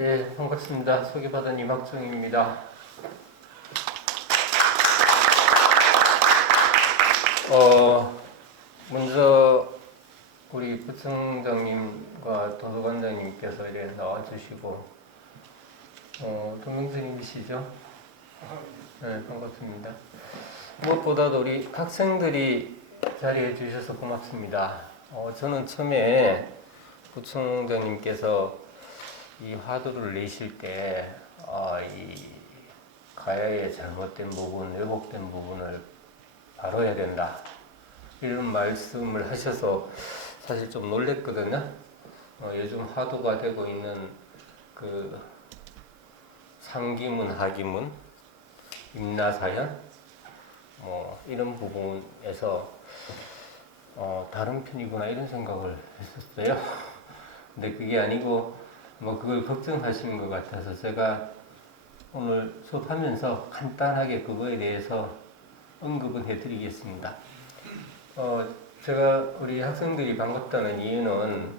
네, 반갑습니다. 소개받은 이막종입니다. 먼저 우리 부총장님과 도서관장님께서 이렇게 나와주시고 동명스님이시죠? 네, 반갑습니다. 무엇보다도 우리 학생들이 자리해 주셔서 고맙습니다. 저는 처음에 부총장님께서 이 화두를 내실 때 이 가야의 잘못된 부분, 왜곡된 부분을 다뤄야 된다 이런 말씀을 하셔서 사실 좀 놀랬거든요. 요즘 화두가 되고 있는 그 상기문, 하기문, 임나사현 이런 부분에서 다른 편이구나 이런 생각을 했었어요. 근데 그게 아니고 그걸 걱정하시는 것 같아서 제가 오늘 수업하면서 간단하게 그거에 대해서 언급은 해드리겠습니다. 제가 우리 학생들이 반갑다는 이유는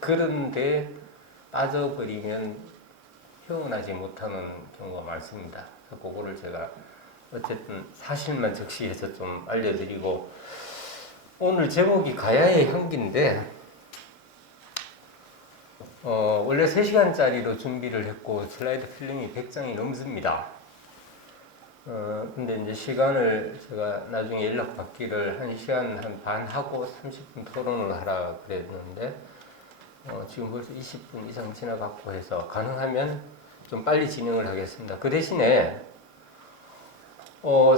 그런데 빠져버리면 헤어나지 못하는 경우가 많습니다. 그래서 그거를 제가 어쨌든 사실만 적시해서 좀 알려드리고, 오늘 제목이 가야의 향기인데 원래 3시간짜리로 준비를 했고 슬라이드 필름이 100장이 넘습니다. 근데 이제 시간을 제가 나중에 연락받기를 1시간 한 반 하고 30분 토론을 하라 그랬는데 지금 벌써 20분 이상 지나갔고 해서 가능하면 좀 빨리 진행을 하겠습니다. 그 대신에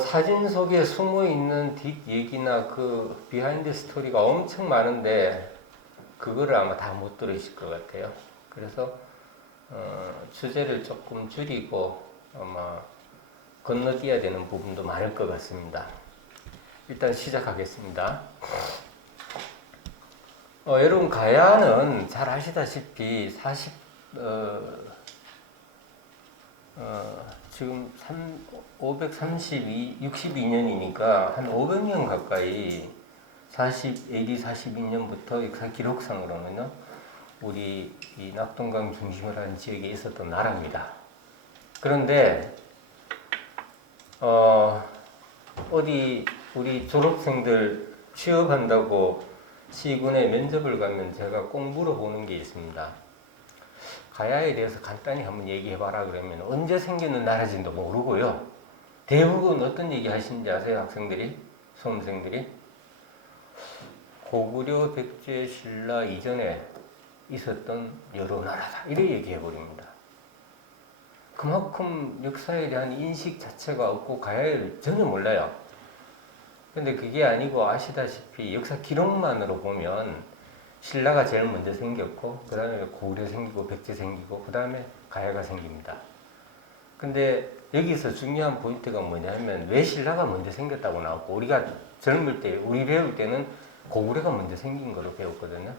사진 속에 숨어있는 뒷 얘기나 그 비하인드 스토리가 엄청 많은데 그거를 아마 다 못 들으실 것 같아요. 그래서 주제를 조금 줄이고 아마 건너뛰어야 되는 부분도 많을 것 같습니다. 일단 시작하겠습니다. 여러분 가야는 잘 아시다시피 지금 62년이니까 한 500년 가까이 AD 42년부터 역사 기록상으로는요, 우리 이 낙동강 중심을 한 지역에 있었던 나라입니다. 그런데 어디 우리 졸업생들 취업한다고 시군에 면접을 가면 제가 꼭 물어보는 게 있습니다. 가야에 대해서 간단히 한번 얘기해봐라 그러면 언제 생기는 나라인지도 모르고요. 대부분 어떤 얘기 하시는지 아세요, 학생들이? 수험생들이? 고구려, 백제, 신라 이전에 있었던 여러 나라다 이렇게 얘기해 버립니다. 그만큼 역사에 대한 인식 자체가 없고 가야를 전혀 몰라요. 근데 그게 아니고 아시다시피 역사 기록만으로 보면 신라가 제일 먼저 생겼고 그 다음에 고구려 생기고 백제 생기고 그 다음에 가야가 생깁니다. 근데 여기서 중요한 포인트가 뭐냐면 왜 신라가 먼저 생겼다고 나왔고, 우리가 젊을 때 우리 배울 때는 고구려가 먼저 생긴 거로 배웠거든요.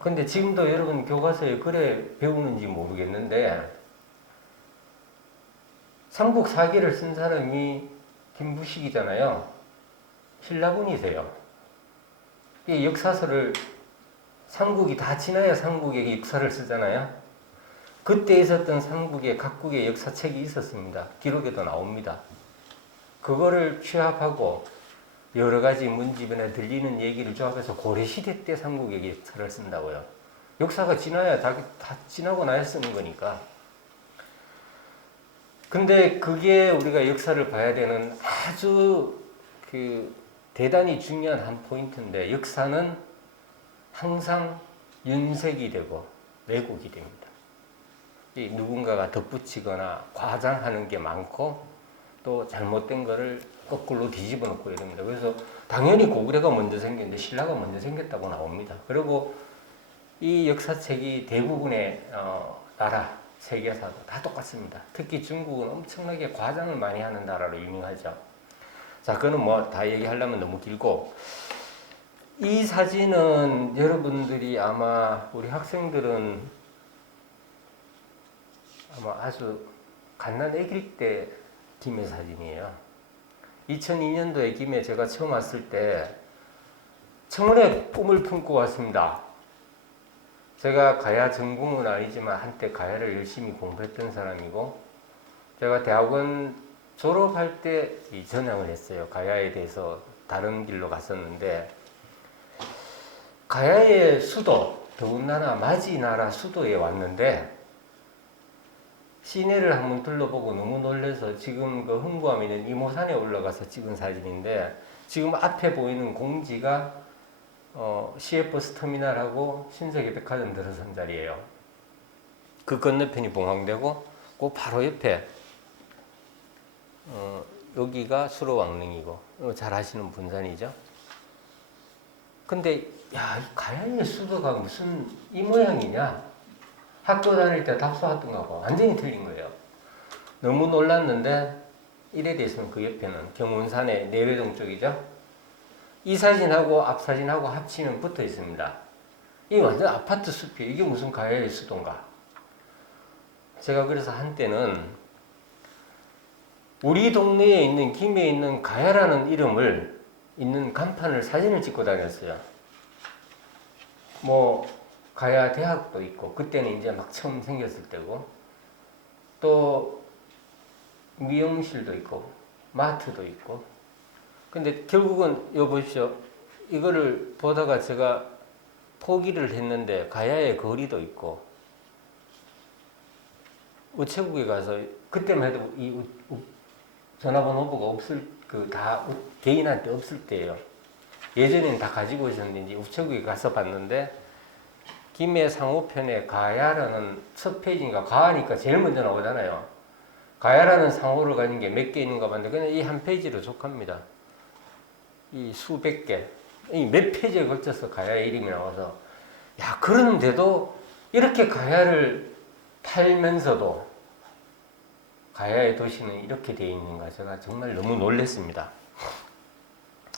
근데 지금도 여러분 교과서에 그래 배우는지 모르겠는데 삼국 사기를 쓴 사람이 김부식이잖아요. 신라군이세요. 이 역사서를 삼국이 다 지나야 삼국의 역사를 쓰잖아요. 그때 있었던 삼국의 각국의 역사책이 있었습니다. 기록에도 나옵니다. 그거를 취합하고 여러 가지 문집에 들리는 얘기를 조합해서 고려시대 때 삼국의 역사를 쓴다고요. 역사가 지나야 다 지나고 나야 쓰는 거니까. 근데 그게 우리가 역사를 봐야 되는 아주 대단히 중요한 한 포인트인데, 역사는 항상 윤색이 되고 왜곡이 됩니다. 누군가가 덧붙이거나 과장하는 게 많고 또 잘못된 거를 거꾸로 뒤집어 놓고 이럽니다. 그래서 당연히 고구려가 먼저 생겼는데 신라가 먼저 생겼다고 나옵니다. 그리고 이 역사책이 대부분의 나라 세계사도 다 똑같습니다. 특히 중국은 엄청나게 과장을 많이 하는 나라로 유명하죠. 자, 그거는 다 얘기하려면 너무 길고, 이 사진은 여러분들이 아마 우리 학생들은 아마 아주 갓난 아기일 때 김해 사진이에요. 2002년도에 김해 제가 처음 왔을 때 청원에 꿈을 품고 왔습니다. 제가 가야 전공은 아니지만 한때 가야를 열심히 공부했던 사람이고, 제가 대학원 졸업할 때 이 전향을 했어요. 가야에 대해서 다른 길로 갔었는데, 가야의 수도, 더군다나 마지 나라 수도에 왔는데 시내를 한번 둘러보고 너무 놀라서 지금 그 흥부암 있는 이모산에 올라가서 찍은 사진인데, 지금 앞에 보이는 공지가 시외버스 터미널하고 신세계 백화점 들어선 자리예요. 그 건너편이 봉황대고 그 바로 옆에 여기가 수로왕릉이고 잘 아시는 분산이죠. 근데 야, 가야의 수도가 무슨 이 모양이냐? 학교 다닐 때 답사왔던 거하고 완전히 틀린 거예요. 너무 놀랐는데 이래 대해서는 그 옆에는 경운산의 내외동 쪽이죠. 이 사진하고 앞 사진하고 합치면 붙어 있습니다. 이 완전 아파트 숲이에요. 이게 무슨 가야의 수도인가? 제가 그래서 한때는 우리 동네에 있는 김해에 있는 가야라는 이름을 있는 간판을 사진을 찍고 다녔어요. 뭐 가야 대학도 있고, 그때는 이제 막 처음 생겼을 때고, 또 미용실도 있고 마트도 있고. 근데 결국은 요 보십시오. 이거를 보다가 제가 포기를 했는데 가야의 거리도 있고, 우체국에 가서 그때만 해도 이 전화번호부가 없을 다 개인한테 없을 때예요. 예전에는 다 가지고 있었는데 이제 우체국에 가서 봤는데 김해 상호편에 가야라는 첫 페이지인가, 가하니까 제일 먼저 나오잖아요. 가야라는 상호를 가진 게 몇 개 있는가 봤는데 그냥 이 한 페이지로 속합니다. 이 수백 개, 이 몇 페이지에 걸쳐서 가야의 이름이 나와서, 야, 그런데도 이렇게 가야를 팔면서도 가야의 도시는 이렇게 되어 있는가, 제가 정말 너무 놀랐습니다.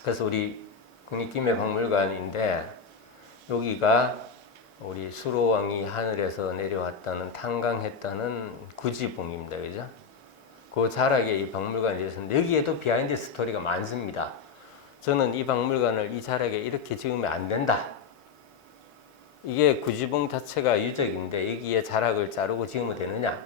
그래서 우리 국립김해박물관인데 여기가 우리 수로왕이 하늘에서 내려왔다는, 탄광했다는 구지봉입니다. 그죠? 그 자락에 이 박물관이 있었는데 여기에도 비하인드 스토리가 많습니다. 저는 이 박물관을 이 자락에 이렇게 지으면 안 된다. 이게 구지봉 자체가 유적인데 여기에 자락을 자르고 지으면 되느냐?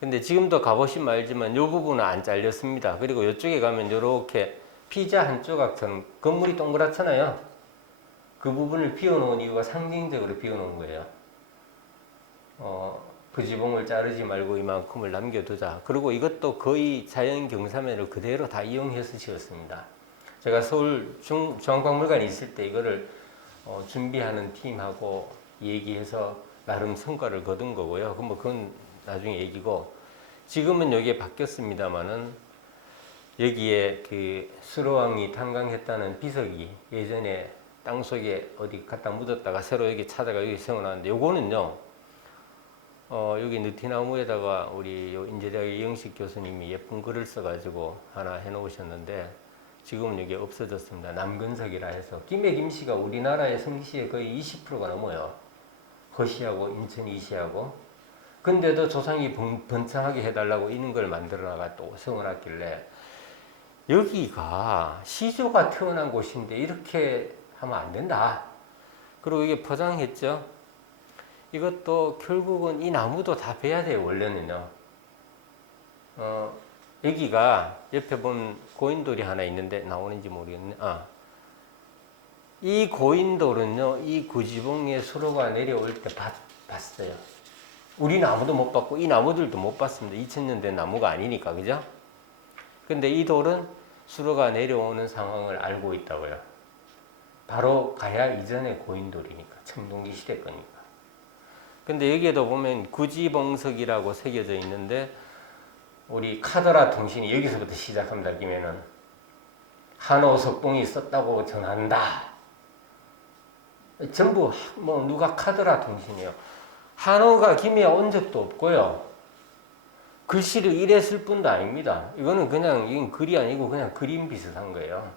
근데 지금도 가보시면 알지만 이 부분은 안 잘렸습니다. 그리고 이쪽에 가면 이렇게 피자 한 조각처럼 건물이 동그랗잖아요. 그 부분을 비워놓은 이유가 상징적으로 비워놓은 거예요. 구지봉을 자르지 말고 이만큼을 남겨두자. 그리고 이것도 거의 자연 경사면을 그대로 다 이용해서 지었습니다. 제가 서울 중앙박물관에 있을 때 이거를 준비하는 팀하고 얘기해서 나름 성과를 거둔 거고요. 그건 나중에 얘기고, 지금은 여기에 바뀌었습니다만은 여기에 그 수로왕이 탄광했다는 비석이 예전에 땅속에 어디 갖다 묻었다가 새로 여기 찾아가 여기 세워놨는데, 요거는요, 여기 느티나무에다가 우리 인제대학 이영식 교수님이 예쁜 글을 써가지고 하나 해놓으셨는데, 지금은 여기 없어졌습니다. 남근석이라 해서. 김해 김씨가 우리나라의 성씨의 거의 20%가 넘어요. 허씨하고 인천 이씨하고. 근데도 조상이 번창하게 해달라고 이런 걸 만들어나가 또 세워놨길래, 여기가 시조가 태어난 곳인데 이렇게 하면 안 된다. 그리고 이게 포장했죠. 이것도 결국은 이 나무도 다 베야 돼요. 원래는요. 여기가 옆에 보면 고인돌이 하나 있는데 나오는지 모르겠네. 이 고인돌은요, 이 구지봉에 수로가 내려올 때 봤어요. 우리는 아무도 못 봤고 이 나무들도 못 봤습니다. 2000년 된 나무가 아니니까, 그죠? 근데 이 돌은 수로가 내려오는 상황을 알고 있다고요. 바로 가야 이전의 고인돌이니까, 청동기 시대 거니까. 근데 여기에도 보면 구지봉석이라고 새겨져 있는데, 우리 카더라 통신이 여기서부터 시작합니다. 김해는 한호 석동이 썼다고 전한다. 전부 뭐 누가 카더라 통신이요. 한호가 김해에 온 적도 없고요. 글씨를 이래 쓸 뿐도 아닙니다. 이거는 그냥, 이건 글이 아니고 그냥 그림 비슷한 거예요.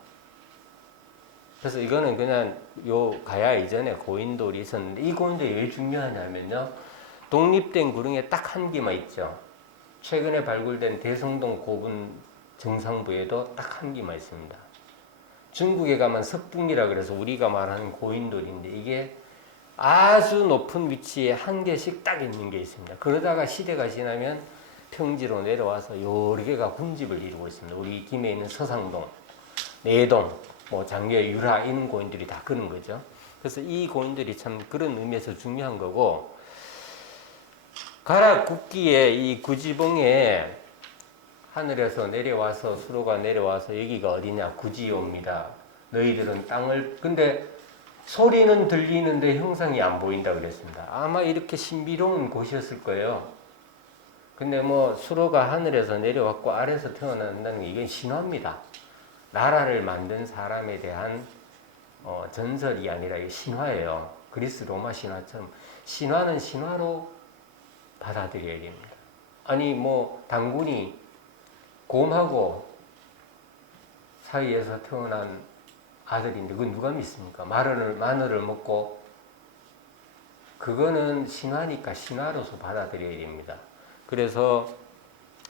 그래서 이거는 그냥 요 가야 이전에 고인돌이 있었는데, 이 고인돌이 왜 중요하냐면요, 독립된 구릉에 딱 한 개만 있죠. 최근에 발굴된 대성동 고분 정상부에도 딱 한 개만 있습니다. 중국에 가면 석등이라 그래서 우리가 말하는 고인돌인데, 이게 아주 높은 위치에 한 개씩 딱 있는 게 있습니다. 그러다가 시대가 지나면 평지로 내려와서 여러 개가 군집을 이루고 있습니다. 우리 김해에 있는 서상동, 내동, 뭐 장계, 유라 이런 고인들이 다 그런 거죠. 그래서 이 고인들이 참 그런 의미에서 중요한 거고, 가락국기에 이 구지봉에 하늘에서 내려와서 수로가 내려와서 여기가 어디냐 구지옵니다. 너희들은 땅을 근데 소리는 들리는데 형상이 안 보인다 그랬습니다. 아마 이렇게 신비로운 곳이었을 거예요. 근데 뭐 수로가 하늘에서 내려왔고 아래에서 태어난다는 게 이건 신화입니다. 나라를 만든 사람에 대한 전설이 아니라 이게 신화예요. 그리스 로마 신화처럼 신화는 신화로 받아들여야 됩니다. 아니 뭐 당군이 곰하고 사이에서 태어난 아들인데 그건 누가 믿습니까? 마늘을 먹고 그거는 신화니까 신화로서 받아들여야 됩니다. 그래서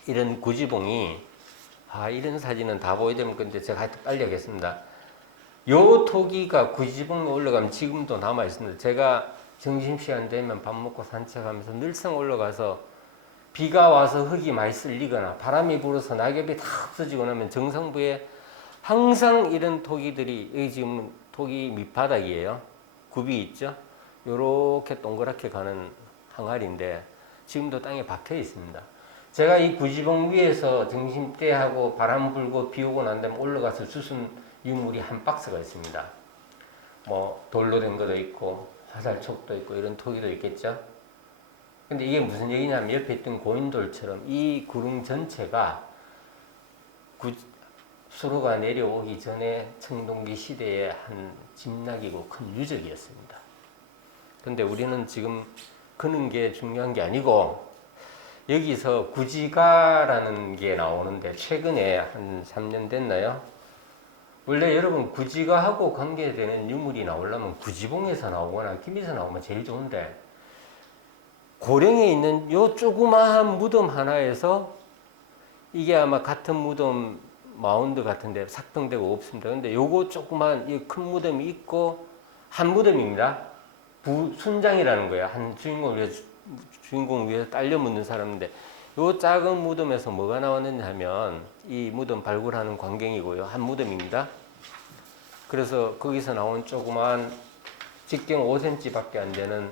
이런 구지봉이 이런 사진은 다 보여야 되는 건데 제가 하여튼 빨리 하겠습니다. 요 토기가 구지봉에 올라가면 지금도 남아 있습니다. 제가 점심시간 되면 밥 먹고 산책하면서 늘상 올라가서 비가 와서 흙이 많이 쓸리거나 바람이 불어서 낙엽이 다 없어지고 나면 정상부에 항상 이런 토기들이 여기 지금 토기 밑바닥이에요. 굽이 있죠. 요렇게 동그랗게 가는 항아리인데 지금도 땅에 박혀 있습니다. 제가 이 구지봉 위에서 점심때하고 바람 불고 비 오고 난 다음에 올라가서 주순 유물이 한 박스가 있습니다. 뭐 돌로 된 것도 있고 화살촉도 있고 이런 토기도 있겠죠. 근데 이게 무슨 얘기냐면 옆에 있던 고인돌처럼 이 구릉 전체가 수로가 내려오기 전에 청동기 시대의 한 집락이고 큰 유적이었습니다. 근데 우리는 지금 그런 게 중요한 게 아니고 여기서 구지가라는 게 나오는데 최근에 한 3년 됐나요? 원래 여러분 구지가하고 관계되는 유물이 나오려면 구지봉에서 나오거나 김에서 나오면 제일 좋은데 고령에 있는 요 조그마한 무덤 하나에서 이게 아마 같은 무덤 마운드 같은데 삭동되고 없습니다. 근데 요거 조그만 이 큰 무덤이 있고 한 무덤입니다. 순장이라는 거예요. 한 주인공 위해서 딸려 묻는 사람인데 요 작은 무덤에서 뭐가 나왔느냐 하면 이 무덤 발굴하는 광경이고요. 한 무덤입니다. 그래서 거기서 나온 조그만 직경 5cm 밖에 안 되는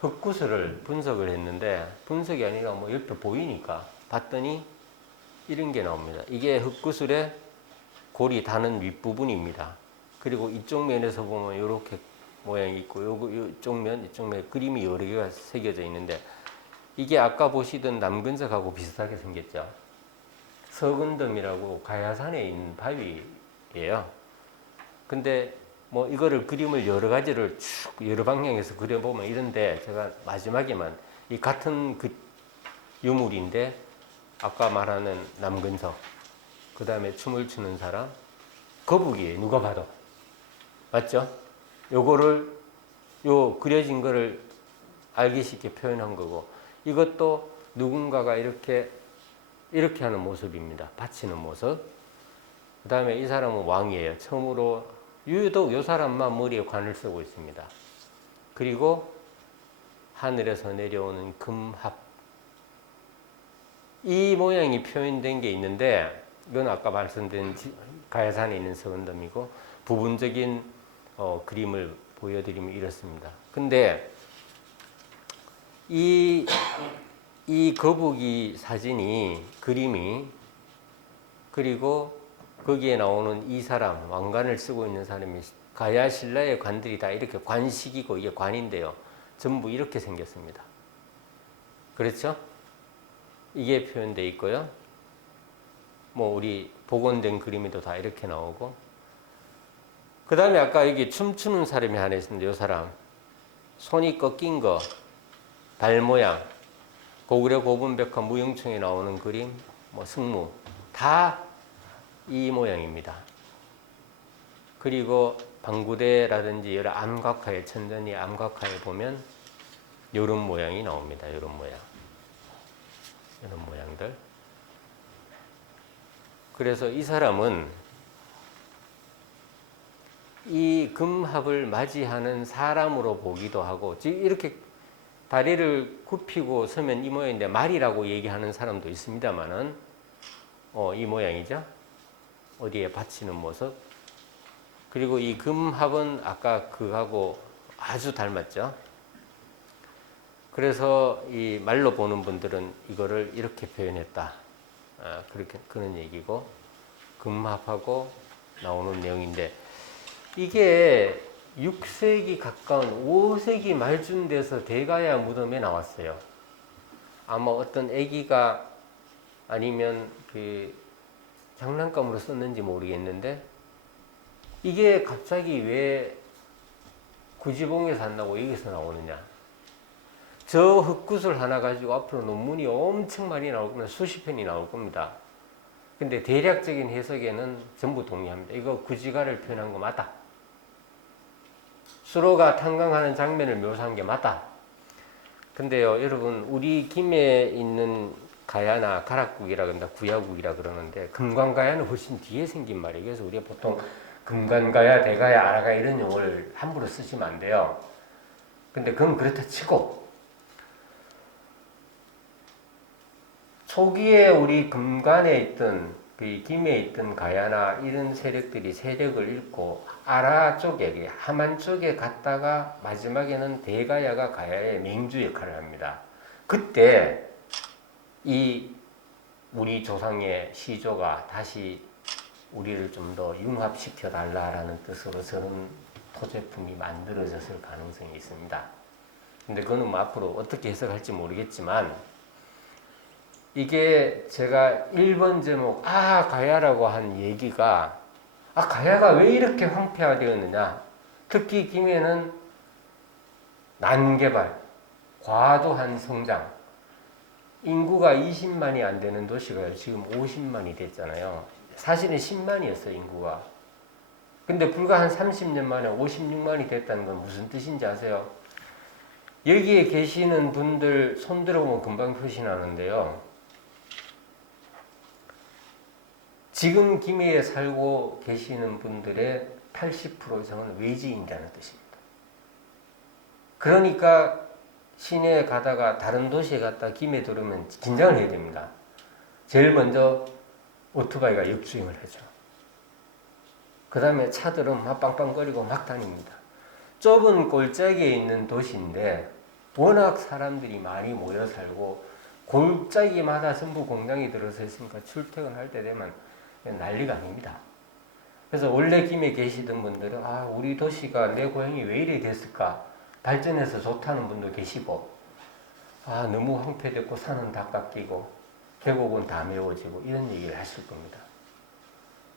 흙구슬을 분석을 했는데 분석이 아니라 뭐 옆에 보이니까 봤더니 이런 게 나옵니다. 이게 흙구슬의 골이 닿는 윗부분입니다. 그리고 이쪽 면에서 보면 이렇게 모양이 있고 이쪽 면, 이쪽 면 그림이 여러 개가 새겨져 있는데 이게 아까 보시던 남근석하고 비슷하게 생겼죠. 서근덤이라고 가야산에 있는 바위예요. 근데 뭐 이거를 그림을 여러 가지를 쭉 여러 방향에서 그려보면 이런데 제가 마지막에만 이 같은 그 유물인데 아까 말하는 남근석 그 다음에 춤을 추는 사람 거북이에요. 누가 봐도 맞죠? 요거를 요 그려진 거를 알기 쉽게 표현한 거고 이것도 누군가가 이렇게 하는 모습입니다. 바치는 모습. 그 다음에 이 사람은 왕이에요. 처음으로 유독 이 사람만 머리에 관을 쓰고 있습니다. 그리고 하늘에서 내려오는 금합. 이 모양이 표현된 게 있는데 이건 아까 말씀드린 가야산에 있는 서원덤이고 부분적인 그림을 보여드리면 이렇습니다. 근데 이 거북이 사진이 그림이 그리고 거기에 나오는 이 사람 왕관을 쓰고 있는 사람이 가야 신라의 관들이 다 이렇게 관식이고 이게 관인데요. 전부 이렇게 생겼습니다. 그렇죠? 이게 표현되어 있고요. 뭐 우리 복원된 그림에도 다 이렇게 나오고 그 다음에 아까 여기 춤추는 사람이 하나 있습니다. 이 사람 손이 꺾인 거 발 모양 고구려 고분백화 무용청에 나오는 그림 뭐 승무 다 이 모양입니다. 그리고 방구대라든지 여러 암각화에 천전이 암각화에 보면 이런 모양이 나옵니다. 이런 모양 이런 모양들. 그래서 이 사람은 이 금합을 맞이하는 사람으로 보기도 하고, 이렇게 다리를 굽히고 서면 이 모양인데 말이라고 얘기하는 사람도 있습니다만은, 이 모양이죠. 어디에 받치는 모습. 그리고 이 금합은 아까 그하고 아주 닮았죠. 그래서 이 말로 보는 분들은 이거를 이렇게 표현했다. 그렇게 그런 얘기고, 금합하고 나오는 내용인데, 이게 6세기 가까운 5세기 말쯤 돼서 대가야 무덤에 나왔어요. 아마 어떤 애기가 아니면 그 장난감으로 썼는지 모르겠는데, 이게 갑자기 왜 구지봉에서 안 나오고 여기서 나오느냐. 저 흙구슬 하나 가지고 앞으로 논문이 엄청 많이 나올 겁니다. 수십 편이 나올 겁니다. 근데 대략적인 해석에는 전부 동의합니다. 이거 구지가를 표현한 거 맞다. 수로가 탄광하는 장면을 묘사한 게 맞다. 근데요, 여러분, 우리 김해에 있는 가야나 가락국이라 그런다, 구야국이라 그러는데, 금관가야는 훨씬 뒤에 생긴 말이에요. 그래서 우리가 보통 금관가야, 대가야, 아라가 이런 용어를 함부로 쓰시면 안 돼요. 근데 그건 그렇다 치고, 초기에 우리 금관에 있던 그 김해에 있던 가야나 이런 세력들이 세력을 잃고 아라 쪽에, 하만 쪽에 갔다가 마지막에는 대가야가 가야의 맹주 역할을 합니다. 그때 이 우리 조상의 시조가 다시 우리를 좀 더 융합시켜 달라라는 뜻으로 저런 토제품이 만들어졌을 가능성이 있습니다. 근데 그거는 뭐 앞으로 어떻게 해석할지 모르겠지만, 이게 제가 1번 제목 가야라고 한 얘기가, 가야가 왜 이렇게 황폐화되었느냐. 특히 김해는 난개발, 과도한 성장, 인구가 20만이 안 되는 도시가 지금 50만이 됐잖아요. 사실은 10만이었어요, 인구가. 근데 불과 한 30년 만에 56만이 됐다는 건 무슨 뜻인지 아세요? 여기에 계시는 분들 손 들어보면 금방 표시나는데요. 지금 김해에 살고 계시는 분들의 80% 이상은 외지인이라는 뜻입니다. 그러니까 시내에 가다가 다른 도시에 갔다 김해 들으면 긴장을 해야 됩니다. 제일 먼저 오토바이가 역주행을 하죠. 그 다음에 차들은 막 빵빵거리고 막 다닙니다. 좁은 골짜기에 있는 도시인데 워낙 사람들이 많이 모여 살고 골짜기마다 전부 공장이 들어서 있으니까 출퇴근할 때 되면 난리가 아닙니다. 그래서 원래 김에 계시던 분들은 우리 도시가 내 고향이 왜 이래 됐을까? 발전해서 좋다는 분도 계시고, 너무 황폐됐고 산은 다 깎이고 계곡은 다 메워지고 이런 얘기를 하실 겁니다.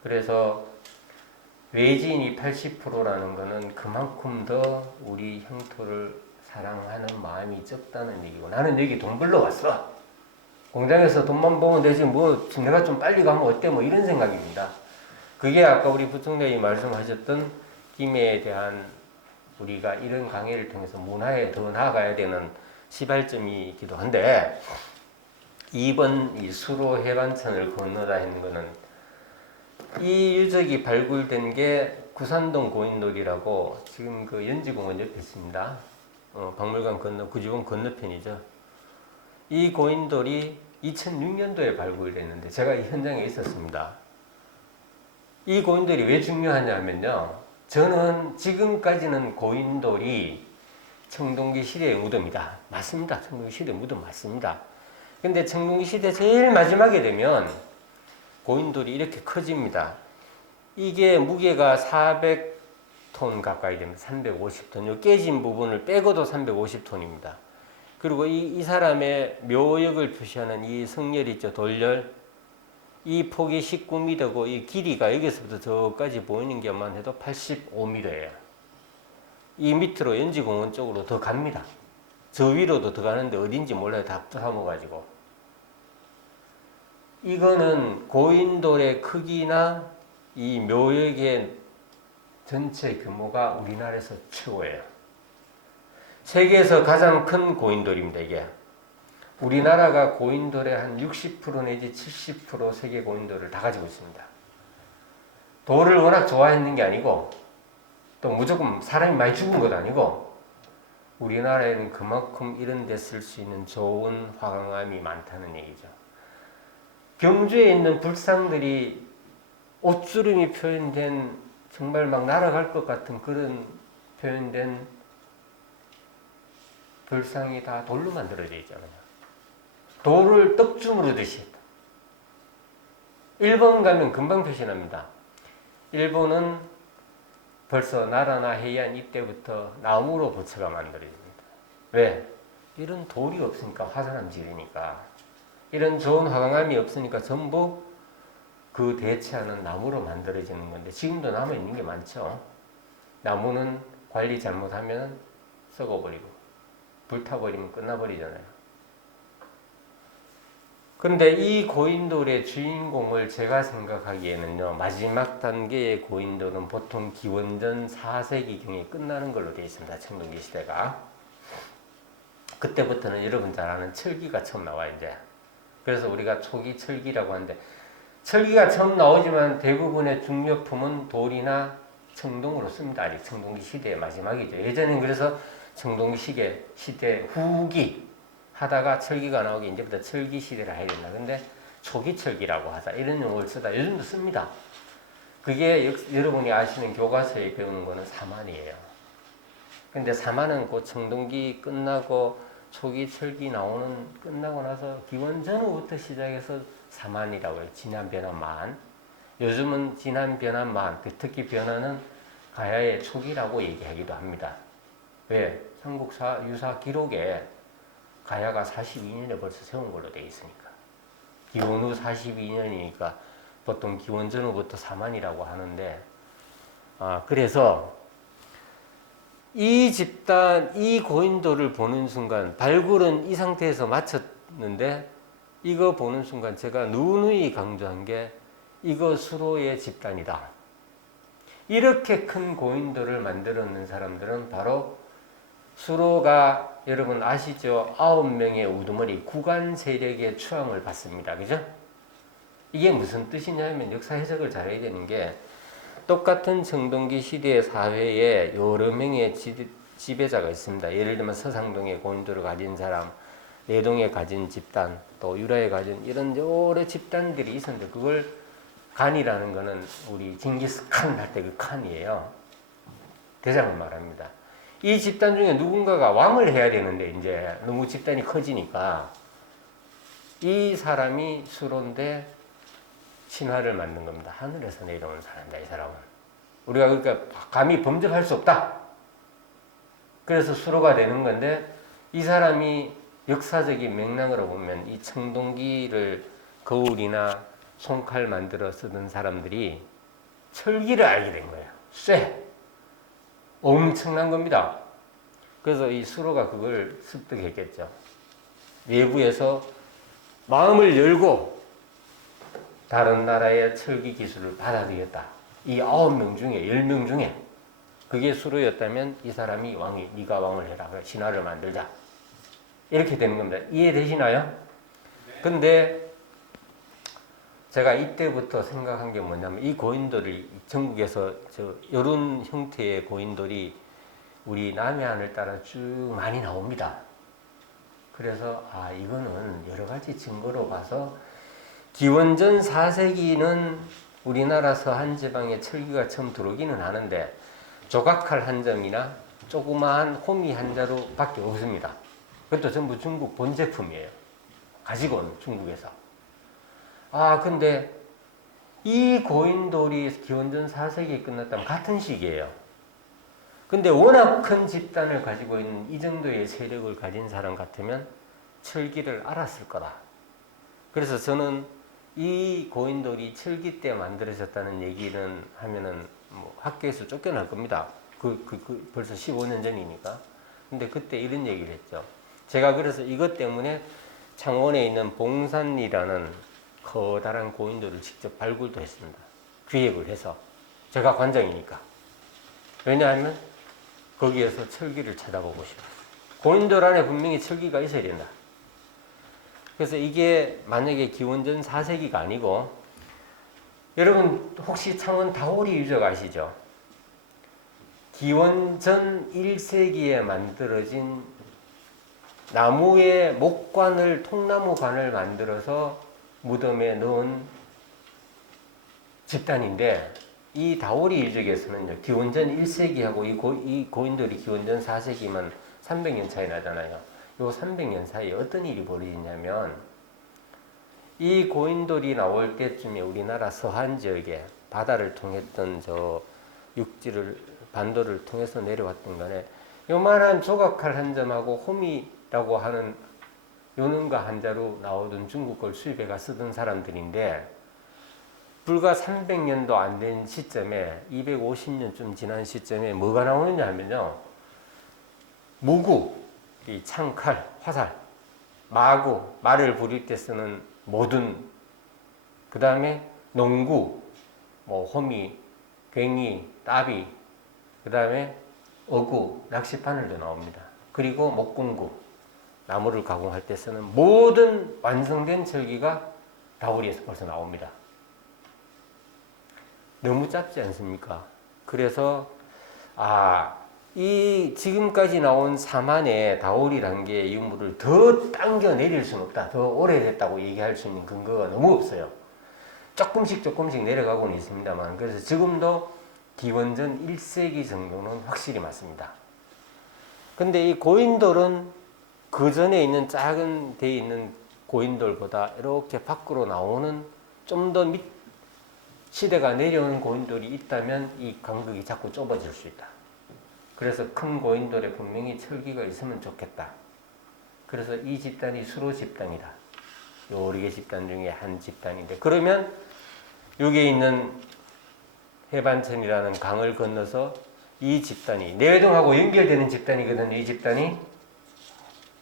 그래서 외지인이 80%라는 것은 그만큼 더 우리 형토를 사랑하는 마음이 적다는 얘기고, 나는 여기 돈 벌러 왔어. 공장에서 돈만 벌면 되지 뭐 내가 좀 빨리 가면 어때 뭐 이런 생각입니다. 그게 아까 우리 부총장이 말씀하셨던 김해에 대한 우리가 이런 강의를 통해서 문화에 더 나아가야 되는 시발점이기도 한데, 이번 이 수로 해반천을 건너다 했는 거는 이 유적이 발굴된 게 구산동 고인돌이라고 지금 그 연지공원 옆에 있습니다. 박물관 건너 구지봉 건너편이죠. 이 고인돌이 2006년도에 발굴됐는데 제가 이 현장에 있었습니다. 이 고인돌이 왜 중요하냐면요. 저는 지금까지는 고인돌이 청동기 시대의 무덤이다. 맞습니다. 청동기 시대 무덤 맞습니다. 근데 청동기 시대 제일 마지막에 되면 고인돌이 이렇게 커집니다. 이게 무게가 400톤 가까이 됩니다. 350톤. 요 깨진 부분을 빼고도 350톤입니다. 그리고 이 사람의 묘역을 표시하는 이 성열 있죠, 돌열. 이 폭이 19m고 이 길이가 여기서부터 저까지 보이는 것만 해도 85m예요. 이 밑으로 연지공원 쪽으로 더 갑니다. 저 위로도 더 가는데 어딘지 몰라요. 다 삼아가지고. 이거는 고인돌의 크기나 이 묘역의 전체 규모가 우리나라에서 최고예요. 세계에서 가장 큰 고인돌입니다, 이게. 우리나라가 고인돌의 한 60% 내지 70% 세계 고인돌을 다 가지고 있습니다. 돌을 워낙 좋아했는 게 아니고 또 무조건 사람이 많이 죽은 것 아니고 우리나라에는 그만큼 이런 데 쓸 수 있는 좋은 화강암이 많다는 얘기죠. 경주에 있는 불상들이 옷주름이 표현된 정말 막 날아갈 것 같은 그런 표현된 불상이 다 돌로 만들어져 있잖아요. 돌을 떡주무로 듯이 했다. 일본 가면 금방 표시납니다. 일본은 벌써 나라나 해안 이때부터 나무로 부처가 만들어집니다. 왜? 이런 돌이 없으니까 화산암 지리니까 이런 좋은 화강암이 없으니까 전부 그 대체하는 나무로 만들어지는 건데 지금도 남아있는 게 많죠. 나무는 관리 잘못하면 썩어버리고 불타버리면 끝나버리잖아요. 그런데 이 고인돌의 주인공을 제가 생각하기에는요, 마지막 단계의 고인돌은 보통 기원전 4세기경에 끝나는 걸로 되어 있습니다. 청동기 시대가. 그때부터는 여러분 잘 아는 철기가 처음 나와요, 이제. 그래서 우리가 초기 철기라고 하는데, 철기가 처음 나오지만 대부분의 중요품은 돌이나 청동으로 씁니다. 아직 청동기 시대의 마지막이죠. 예전엔 그래서 청동기 시대 후기 하다가 철기가 나오기 이제부터 철기 시대를 해야 된다. 근데 초기 철기라고 하자 이런 용어를 쓰다 요즘도 씁니다. 그게 여러분이 아시는 교과서에 배우는 거는 사만이에요. 근데 사만은 그 청동기 끝나고 초기 철기 끝나고 나서 기원 전후부터 시작해서 사만이라고 해요. 진한 변화만. 요즘은 진한 변화만, 특히 변화는 가야의 초기라고 얘기하기도 합니다. 왜? 삼국사 유사 기록에 가야가 42년에 벌써 세운 걸로 되어 있으니까. 기원 후 42년이니까 보통 기원 전후부터 사만이라고 하는데, 그래서 이 집단, 이 고인돌을 보는 순간, 발굴은 이 상태에서 마쳤는데, 이거 보는 순간 제가 누누이 강조한 게, 이거 수로의 집단이다. 이렇게 큰 고인돌을 만들어낸 사람들은 바로 수로가 여러분 아시죠? 9명의 우두머리 구간 세력의 추앙을 받습니다. 그죠? 이게 무슨 뜻이냐면 역사 해석을 잘해야 되는 게 똑같은 청동기 시대의 사회에 여러 명의 지배자가 있습니다. 예를 들면 서상동의 고인돌을 가진 사람, 내동에 가진 집단, 또 유라에 가진 이런 여러 집단들이 있었는데 그걸 간이라는 거는 우리 징기스칸 할 때 그 칸이에요. 대장을 말합니다. 이 집단 중에 누군가가 왕을 해야 되는데 이제 너무 집단이 커지니까 이 사람이 수로인데 신화를 만든 겁니다. 하늘에서 내려온 사람이다, 이 사람은. 우리가 그러니까 감히 범접할 수 없다. 그래서 수로가 되는 건데 이 사람이 역사적인 맥락으로 보면 이 청동기를 거울이나 손칼 만들어 쓰던 사람들이 철기를 알게 된 거예요. 엄청난 겁니다. 그래서 이 수로가 그걸 습득했겠죠. 외부에서 마음을 열고 다른 나라의 철기 기술을 받아들였다. 이 9명 중에 10명 중에 그게 수로였다면 이 사람이 왕이 네가 왕을 해라. 신화를 만들자. 이렇게 되는 겁니다. 이해되시나요? 근데 제가 이때부터 생각한 게 뭐냐면 이 고인돌이 전국에서 이런 형태의 고인돌이 우리 남해안을 따라 쭉 많이 나옵니다. 그래서 이거는 여러 가지 증거로 봐서 기원전 4세기는 우리나라 서한 지방에 철기가 처음 들어오기는 하는데 조각칼 한 점이나 조그마한 호미 한 자루 밖에 없습니다. 그것도 전부 중국 본 제품이에요. 가지고 온 중국에서. 근데 이 고인돌이 기원전 4세기에 끝났다면 같은 시기예요. 근데 워낙 큰 집단을 가지고 있는 이 정도의 세력을 가진 사람 같으면 철기를 알았을 거다. 그래서 저는 이 고인돌이 철기 때 만들어졌다는 얘기는 하면은 학교에서 쫓겨날 겁니다. 벌써 15년 전이니까. 근데 그때 이런 얘기를 했죠. 제가 그래서 이것 때문에 창원에 있는 봉산이라는 커다란 고인돌을 직접 발굴도 했습니다. 기획을 해서. 제가 관장이니까. 왜냐하면 거기에서 철기를 찾아보고 싶어요. 고인돌 안에 분명히 철기가 있어야 된다. 그래서 이게 만약에 기원전 4세기가 아니고 여러분 혹시 창원 다오리 유적 아시죠? 기원전 1세기에 만들어진 나무의 목관을, 통나무관을 만들어서 무덤에 넣은 집단인데, 이 다오리 일족에서는요, 기원전 1세기하고 이 고인돌이 기원전 4세기만 300년 차이 나잖아요. 요 300년 사이에 어떤 일이 벌어지냐면, 이 고인돌이 나올 때쯤에 우리나라 서한 지역에 바다를 통했던 저 육지를, 반도를 통해서 내려왔던 간에 요만한 조각칼 한 점하고 호미라고 하는 요능과 한자로 나오던 중국 걸 수입해가 쓰던 사람들인데, 불과 300년도 안 된 시점에, 250년쯤 지난 시점에 뭐가 나오느냐 하면요, 무구, 이 창칼, 화살, 마구, 말을 부릴 때 쓰는 모든, 그 다음에 농구, 뭐 호미, 괭이, 따비, 그 다음에 어구, 낚시바늘도 나옵니다. 그리고 목공구, 나무를 가공할 때 쓰는 모든 완성된 절기가 다오리에서 벌써 나옵니다. 너무 짧지 않습니까? 그래서 이 지금까지 나온 사만의 다오리 단계의 유물을 더 당겨 내릴 수는 없다. 더 오래됐다고 얘기할 수 있는 근거가 너무 없어요. 조금씩 내려가고는 있습니다만, 그래서 지금도 기원전 1세기 정도는 확실히 맞습니다. 근데 이 고인돌은 그 전에 있는 작은 데 있는 고인돌보다 이렇게 밖으로 나오는 좀 더 밑 시대가 내려오는 고인돌이 있다면 이 간극이 자꾸 좁아질 수 있다. 그래서 큰 고인돌에 분명히 철기가 있으면 좋겠다. 그래서 이 집단이 수로 집단이다. 요 4개 집단 중에 한 집단인데, 그러면 여기에 있는 해반천이라는 강을 건너서 이 집단이 내외동하고 연결되는 집단이거든요. 이 집단이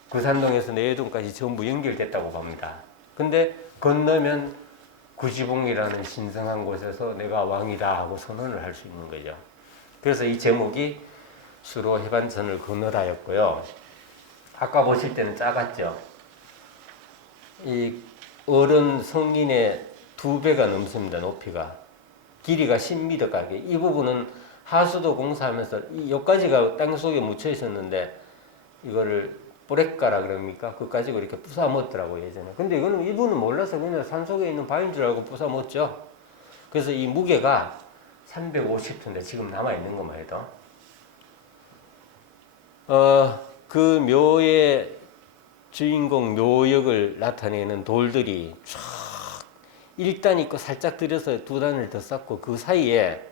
구산동에서 내외동까지 전부 연결됐다고 봅니다. 근데 건너면 구지봉이라는 신성한 곳에서 내가 왕이다 하고 선언을 할 수 있는 거죠. 그래서 이 제목이 수로 해반천을 건너다였고요. 아까 보실 때는 작았죠. 이 어른 성인의 2배가 넘습니다. 높이가. 길이가 10m 가게. 이 부분은 하수도 공사하면서 여기까지가 땅속에 묻혀 있었는데 이거를 뿌레까라 그럽니까? 그거 가지고 이렇게 부숴 먹더라고요, 예전에. 근데 이분은 몰라서 그냥 산속에 있는 바위인 줄 알고 부숴 먹죠. 그래서 이 무게가 350톤인데 지금 남아있는 것만 해도. 그 묘의 주인공 묘역을 나타내는 돌들이 쫙 1단 있고 살짝 들여서 2단을 더 쌓고 그 사이에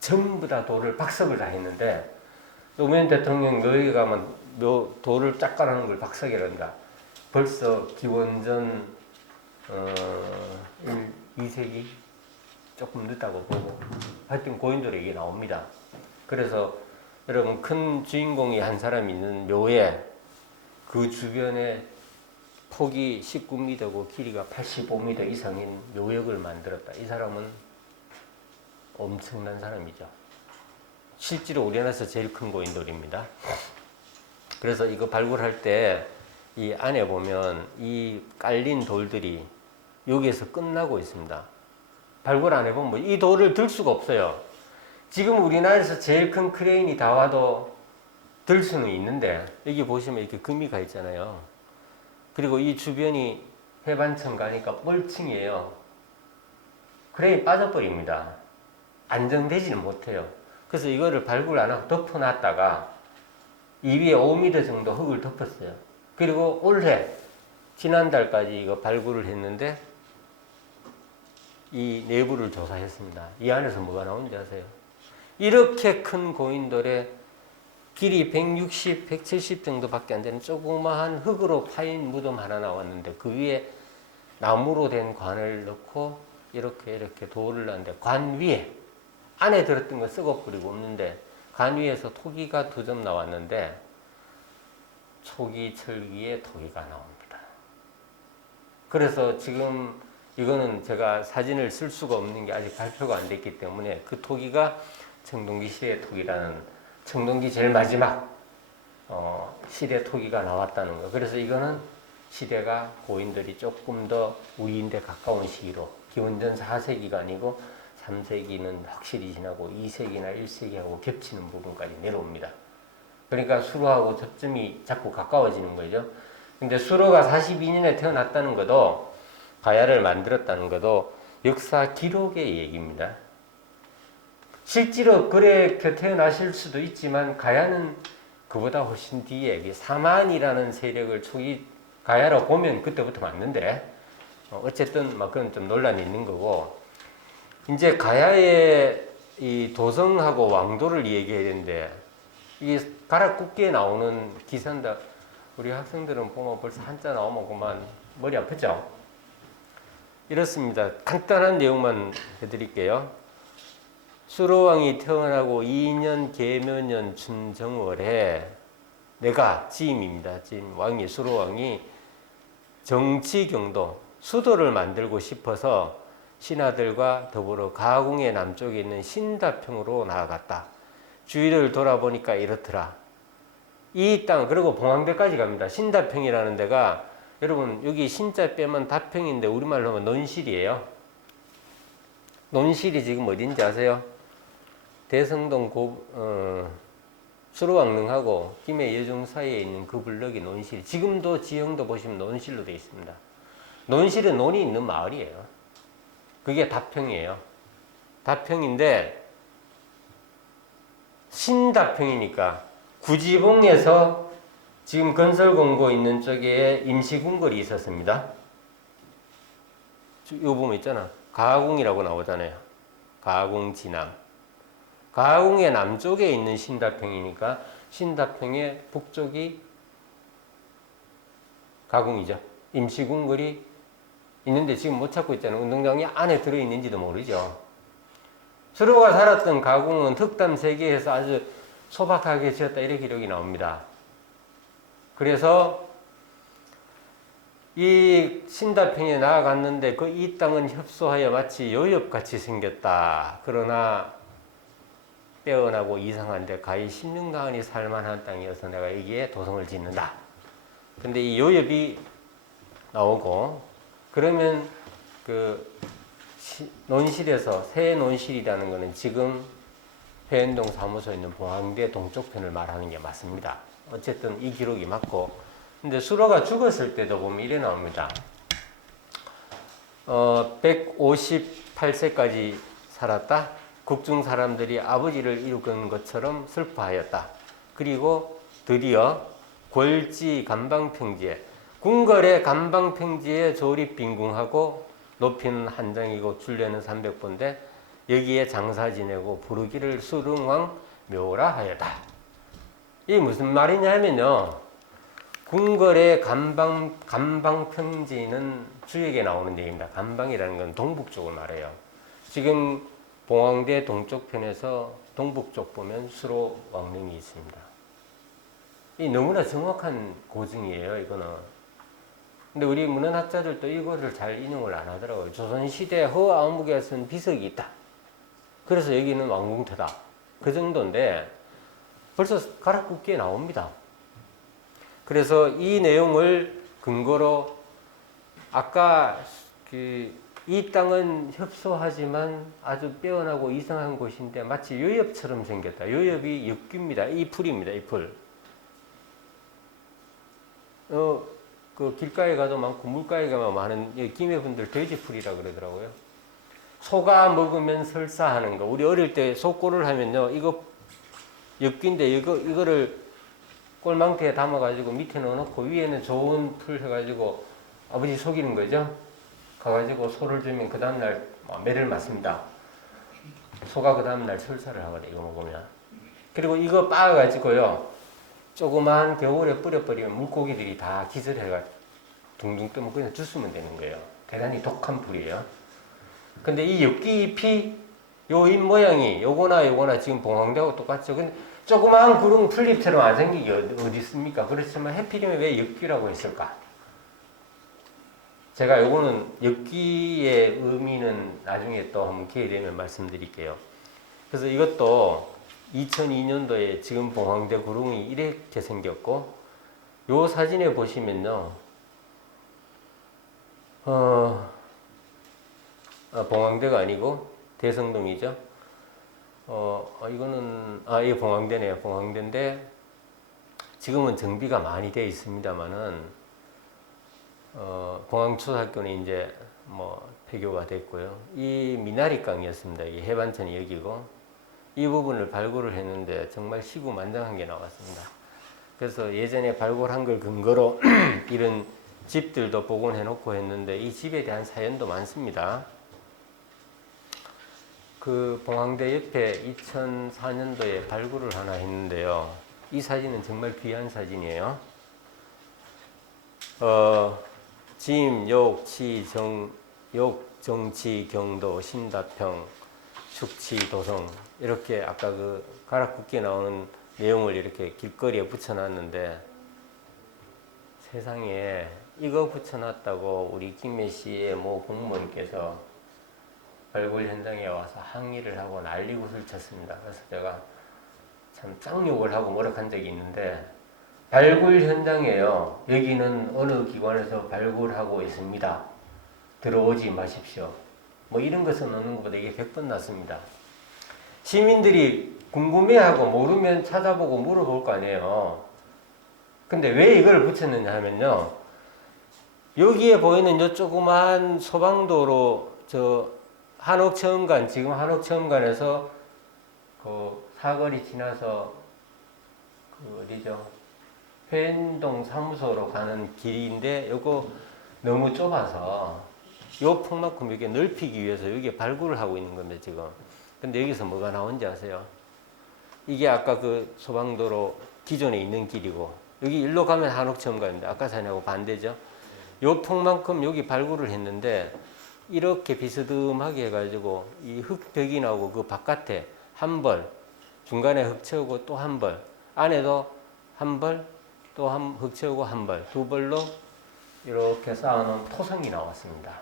전부 다 돌을 박석을 다 했는데, 노무현 대통령 묘역에 가면 돌을 쫙 깔아놓은 걸 박석이란다. 벌써 기원전 2세기 조금 늦다고 보고, 하여튼 고인돌에 이게 나옵니다. 그래서 여러분, 큰 주인공이 한 사람이 있는 묘에 그 주변에 폭이 19m고 길이가 85m 이상인 묘역을 만들었다. 이 사람은 엄청난 사람이죠. 실제로 우리나라에서 제일 큰 고인돌입니다. 그래서 이거 발굴할 때 이 안에 보면 이 깔린 돌들이 여기에서 끝나고 있습니다. 발굴 안 해보면 이 돌을 들 수가 없어요. 지금 우리나라에서 제일 큰 크레인이 다 와도 들 수는 있는데, 여기 보시면 이렇게 금이 가 있잖아요. 그리고 이 주변이 해반천 가니까 뻘층이에요. 크레인 빠져버립니다. 안정되지는 못해요. 그래서 이거를 발굴 안 하고 덮어놨다가 이 위에 5m 정도 흙을 덮었어요. 그리고 올해 지난달까지 이거 발굴을 했는데 이 내부를 조사했습니다. 이 안에서 뭐가 나오는지 아세요? 이렇게 큰 고인돌에 길이 160, 170 정도밖에 안 되는 조그마한 흙으로 파인 무덤 하나 나왔는데, 그 위에 나무로 된 관을 넣고 이렇게 돌을 놨는데, 관 위에 안에 들었던 거 썩어버리고 없는데 관 위에서 토기가 2점 나왔는데, 초기 철기에 토기가 나옵니다. 그래서 지금 이거는 제가 사진을 쓸 수가 없는 게 아직 발표가 안 됐기 때문에, 그 토기가 청동기 시대 토기라는, 청동기 제일 마지막 시대 토기가 나왔다는 거. 그래서 이거는 시대가 고인돌이 조금 더 우리인데 가까운 시기로, 기원전 4세기가 아니고 3세기는 확실히 지나고 2세기나 1세기하고 겹치는 부분까지 내려옵니다. 그러니까 수로하고 접점이 자꾸 가까워지는 거죠. 근데 수로가 42년에 태어났다는 것도, 가야를 만들었다는 것도 역사 기록의 얘기입니다. 실제로 그렇게 태어나실 수도 있지만 가야는 그보다 훨씬 뒤에 사만이라는 세력을 초기 가야로 보면 그때부터 맞는데, 어쨌든 막 그건 좀 논란이 있는 거고, 이제 가야의 이 도성하고 왕도를 얘기해야 되는데, 이게 가락국기에 나오는 기사인데 우리 학생들은 보면 벌써 한자 나오면 그만 머리 아프죠? 이렇습니다. 간단한 내용만 해드릴게요. 수로왕이 태어나고 2년 계묘년 춘정월에, 내가 지임입니다. 지임 왕이, 수로왕이 정치경도, 수도를 만들고 싶어서 신하들과 더불어 가궁의 남쪽에 있는 신다평으로 나아갔다. 주위를 돌아보니까 이렇더라. 이 땅, 그리고 봉황대까지 갑니다. 신다평이라는 데가, 여러분 여기 신자 빼면 다평인데 우리말로 하면 논실이에요. 논실이 지금 어딘지 아세요? 대성동 수로왕릉하고 김해여중 사이에 있는 그 블럭이 논실. 지금도 지형도 보시면 논실로 되어 있습니다. 논실은 논이 있는 마을이에요. 그게 다평이에요. 다평인데 신다평이니까 구지봉에서 지금 건설공고 있는 쪽에 임시궁궐이 있었습니다. 이거 보면 있잖아. 가궁이라고 나오잖아요. 가궁 진앙. 가궁의 남쪽에 있는 신다평이니까 신다평의 북쪽이 가궁이죠. 임시궁궐이 있는데 지금 못 찾고 있잖아요. 운동장이 안에 들어있는지도 모르죠. 수로가 살았던 가궁은 흑담 세계에서 아주 소박하게 지었다, 이렇게 기록이 나옵니다. 그래서 이 신다평에 나아갔는데 그 이 땅은 협소하여 마치 여엽같이 생겼다. 그러나 빼어나고 이상한데 가히 신릉당원이 살만한 땅이어서 내가 여기에 도성을 짓는다. 근데 이 여엽이 나오고, 그러면 그 논실에서 새 논실이라는 것은 지금 회원동 사무소에 있는 봉황대 동쪽편을 말하는 게 맞습니다. 어쨌든 이 기록이 맞고, 근데 수로가 죽었을 때도 보면 이래 나옵니다. 158세까지 살았다. 국중 사람들이 아버지를 잃은 것처럼 슬퍼하였다. 그리고 드디어 골지 간방평지에, 궁궐의 간방평지에 조립 빈궁하고 높이는 한장이고 줄레는 300보인데 여기에 장사 지내고 부르기를 수릉왕 묘라 하였다. 이게 무슨 말이냐 하면요, 궁궐의 간방평지는 주역에 나오는 얘기입니다. 간방이라는 건 동북쪽을 말해요. 지금 봉황대 동쪽편에서 동북쪽 보면 수로 왕릉이 있습니다. 이 너무나 정확한 고증이에요, 이거는. 근데 우리 문헌학자들도 이거를 잘 인용을 안 하더라고요. 조선시대 허아무개에 쓴 비석이 있다. 그래서 여기는 왕궁터다. 그 정도인데 벌써 가락국기에 나옵니다. 그래서 이 내용을 근거로 아까 이 땅은 협소하지만 아주 빼어나고 이상한 곳인데 마치 여엽처럼 생겼다. 여엽이 엽귀입니다. 이 풀입니다. 이 풀. 그 길가에 가도 많고 물가에 가면 많은 김해분들 돼지풀이라 그러더라고요. 소가 먹으면 설사하는 거. 우리 어릴 때 소꼬를 하면요, 이거 엽귀인데 이거를 꼴망태에 담아가지고 밑에 넣어놓고 위에는 좋은 풀 해가지고 아버지 속이는 거죠. 가가지고 소를 주면 그 다음날 매를 맞습니다. 소가 그 다음날 설사를 하거든요, 이거 먹으면. 그리고 이거 빻아가지고요, 조그만 겨울에 뿌려버리면 물고기들이 다 기절해가지고 둥둥 뜨면 그냥 주스면 되는 거예요. 대단히 독한 풀이에요. 근데 이 엽기 잎이 요 잎 모양이 요거나 지금 봉황대하고 똑같죠. 근데 조그만 구름 풀잎처럼 안 생기게 어디 있습니까? 그렇지만 해필이면 왜 엽기라고 했을까? 제가 요거는 엽기의 의미는 나중에 또 한번 기회 되면 말씀드릴게요. 그래서 이것도 2002년도에 지금 봉황대 구릉이 이렇게 생겼고, 요 사진에 보시면요, 봉황대가 아니고 대성동이죠. 이거는 이게 봉황대네요. 봉황대인데 지금은 정비가 많이 되어 있습니다만은 봉황초등학교는 이제 뭐 폐교가 됐고요. 이 미나리강이었습니다. 이게 해반천이 여기고 이 부분을 발굴을 했는데 정말 시구만장한 게 나왔습니다. 그래서 예전에 발굴한 걸 근거로 이런 집들도 복원해 놓고 했는데 이 집에 대한 사연도 많습니다. 그 봉황대 옆에 2004년도에 발굴을 하나 했는데요. 이 사진은 정말 귀한 사진이에요. 진, 욕, 치, 정치, 경도, 신다평, 축치, 도성 이렇게 아까 그 가락국기에 나오는 내용을 이렇게 길거리에 붙여놨는데 세상에 이거 붙여놨다고 우리 김해 씨의 모 공무원께서 발굴 현장에 와서 항의를 하고 난리굿을 쳤습니다. 그래서 제가 참 쌍욕을 하고 뭐라한 적이 있는데 발굴 현장에요. 여기는 어느 기관에서 발굴하고 있습니다. 들어오지 마십시오. 뭐 이런 것을 넣는 것보다 이게 100번 낫습니다. 시민들이 궁금해하고 모르면 찾아보고 물어볼 거 아니에요. 근데 왜 이걸 붙였느냐 하면요. 여기에 보이는 요 조그만 소방도로 저 한옥체험관, 지금 한옥체험관에서 그 사거리 지나서 그 어디죠? 회인동 사무소로 가는 길인데 요거 너무 좁아서 요 폭만큼 이게 넓히기 위해서 여기에 발굴을 하고 있는 겁니다, 지금. 근데 여기서 뭐가 나온지 아세요? 이게 아까 그 소방도로 기존에 있는 길이고 여기 일로 가면 한옥체험관입니다. 아까 산하고 반대죠. 요 폭만큼 여기 발굴을 했는데 이렇게 비스듬하게 해가지고 이 흙벽이 나오고 그 바깥에 한 벌, 중간에 흙 채우고 또 한 벌, 안에도 한 벌, 또 흙 채우고 한 벌, 두 벌로 이렇게 쌓아놓은 토성이 나왔습니다.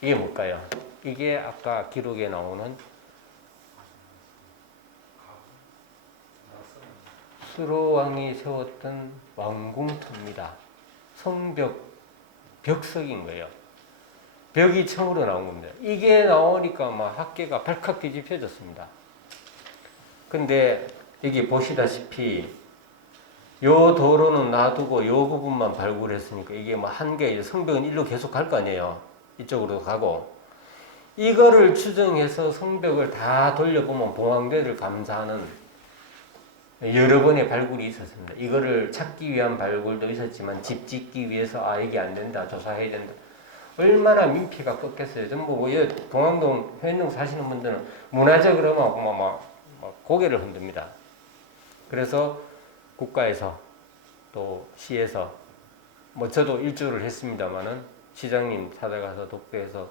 이게 뭘까요? 이게 아까 기록에 나오는 수로왕이 세웠던 왕궁터입니다. 성벽, 벽석인 거예요. 벽이 처음으로 나온 겁니다. 이게 나오니까 막 학계가 발칵 뒤집혀졌습니다. 근데 여기 보시다시피 요 도로는 놔두고 요 부분만 발굴했으니까 이게 뭐 한 개, 성벽은 일로 계속 갈 거 아니에요. 이쪽으로 가고. 이거를 추정해서 성벽을 다 돌려보면 봉황대를 감사하는 여러 번의 발굴이 있었습니다. 이거를 찾기 위한 발굴도 있었지만 집 짓기 위해서 이게 안 된다, 조사해야 된다. 얼마나 민폐가 꺾였어요. 전부 뭐 봉황동, 회인동 사시는 분들은 문화적으로 막 고개를 흔듭니다. 그래서 국가에서 또 시에서 뭐 저도 일주를 했습니다마는 시장님 찾아가서 독대해서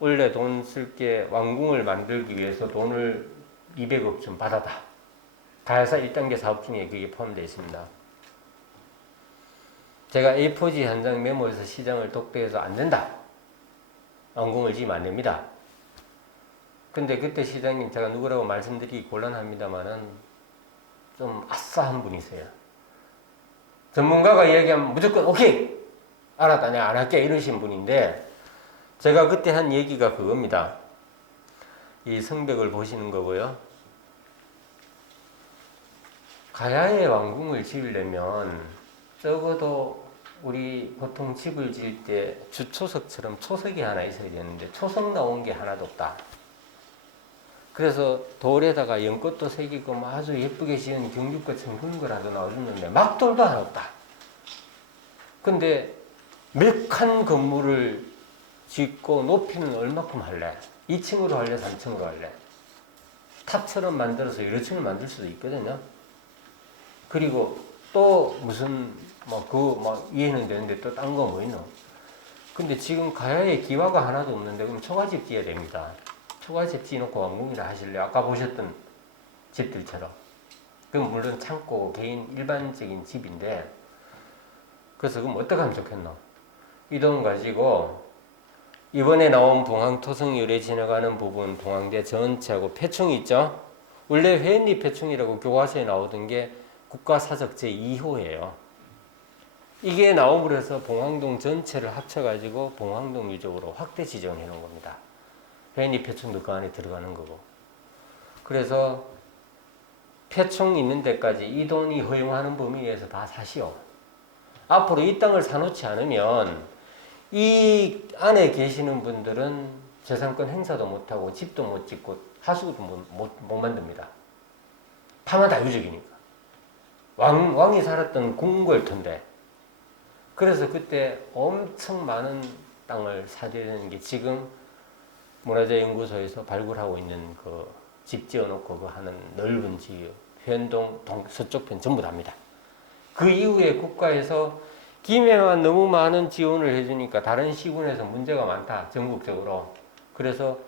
원래 돈 쓸게 왕궁을 만들기 위해서 돈을 200억 좀 받아다. 가야사 1단계 사업 중에 그게 포함되어 있습니다. 제가 A4지 한 장 메모해서 시장을 독대해서 안 된다. 왕궁을 지으면 안 됩니다. 근데 그때 시장님 제가 누구라고 말씀드리기 곤란합니다만은 좀 아싸한 분이세요. 전문가가 이야기하면 무조건 오케이! 알았다. 내가 안 할게. 이러신 분인데 제가 그때 한 얘기가 그겁니다. 이 성벽을 보시는 거고요. 가야의 왕궁을 지으려면 적어도 우리 보통 집을 지을 때 주초석처럼 초석이 하나 있어야 되는데 초석 나온 게 하나도 없다. 그래서 돌에다가 연꽃도 새기고 뭐 아주 예쁘게 지은 경주꽃처럼 그런 거라도 나와줬는데 막돌도 하나 없다. 근데 몇 칸 건물을 짓고 높이는 얼마큼 할래? 2층으로 할래? 3층으로 할래? 탑처럼 만들어서 여러 층을 만들 수도 있거든요. 그리고 또 무슨 이해는 되는데 또 딴 거 뭐 있노? 근데 지금 가야에 기와가 하나도 없는데 그럼 초가집 지어야 됩니다. 초가집 지어놓고 왕궁이라 하실래요? 아까 보셨던 집들처럼. 그건 물론 창고 개인 일반적인 집인데 그래서 그럼 어떻게 하면 좋겠노? 이 돈 가지고 이번에 나온 봉황토성유래 지나가는 부분 봉황대 전체하고 패충이 있죠? 원래 회인리 패충이라고 교과서에 나오던 게 국가사적 제2호예요. 이게 나옴으로 해서 봉황동 전체를 합쳐가지고 봉황동 유적으로 확대 지정해 놓은 겁니다. 회니 표총도 그 안에 들어가는 거고. 그래서 표총 있는 데까지 이 돈이 허용하는 범위 내에서 다 사시오. 앞으로 이 땅을 사놓지 않으면 이 안에 계시는 분들은 재산권 행사도 못하고 집도 못 짓고 하수구도 못 만듭니다. 파면 다 유적이니까. 왕이 살았던 궁궐터인데. 그래서 그때 엄청 많은 땅을 사들이는 게 지금 문화재연구소에서 발굴하고 있는 그 집 지어놓고 그 하는 넓은 지역, 현동, 서쪽편 전부 다입니다. 그 이후에 국가에서 김해만 너무 많은 지원을 해주니까 다른 시군에서 문제가 많다, 전국적으로. 그래서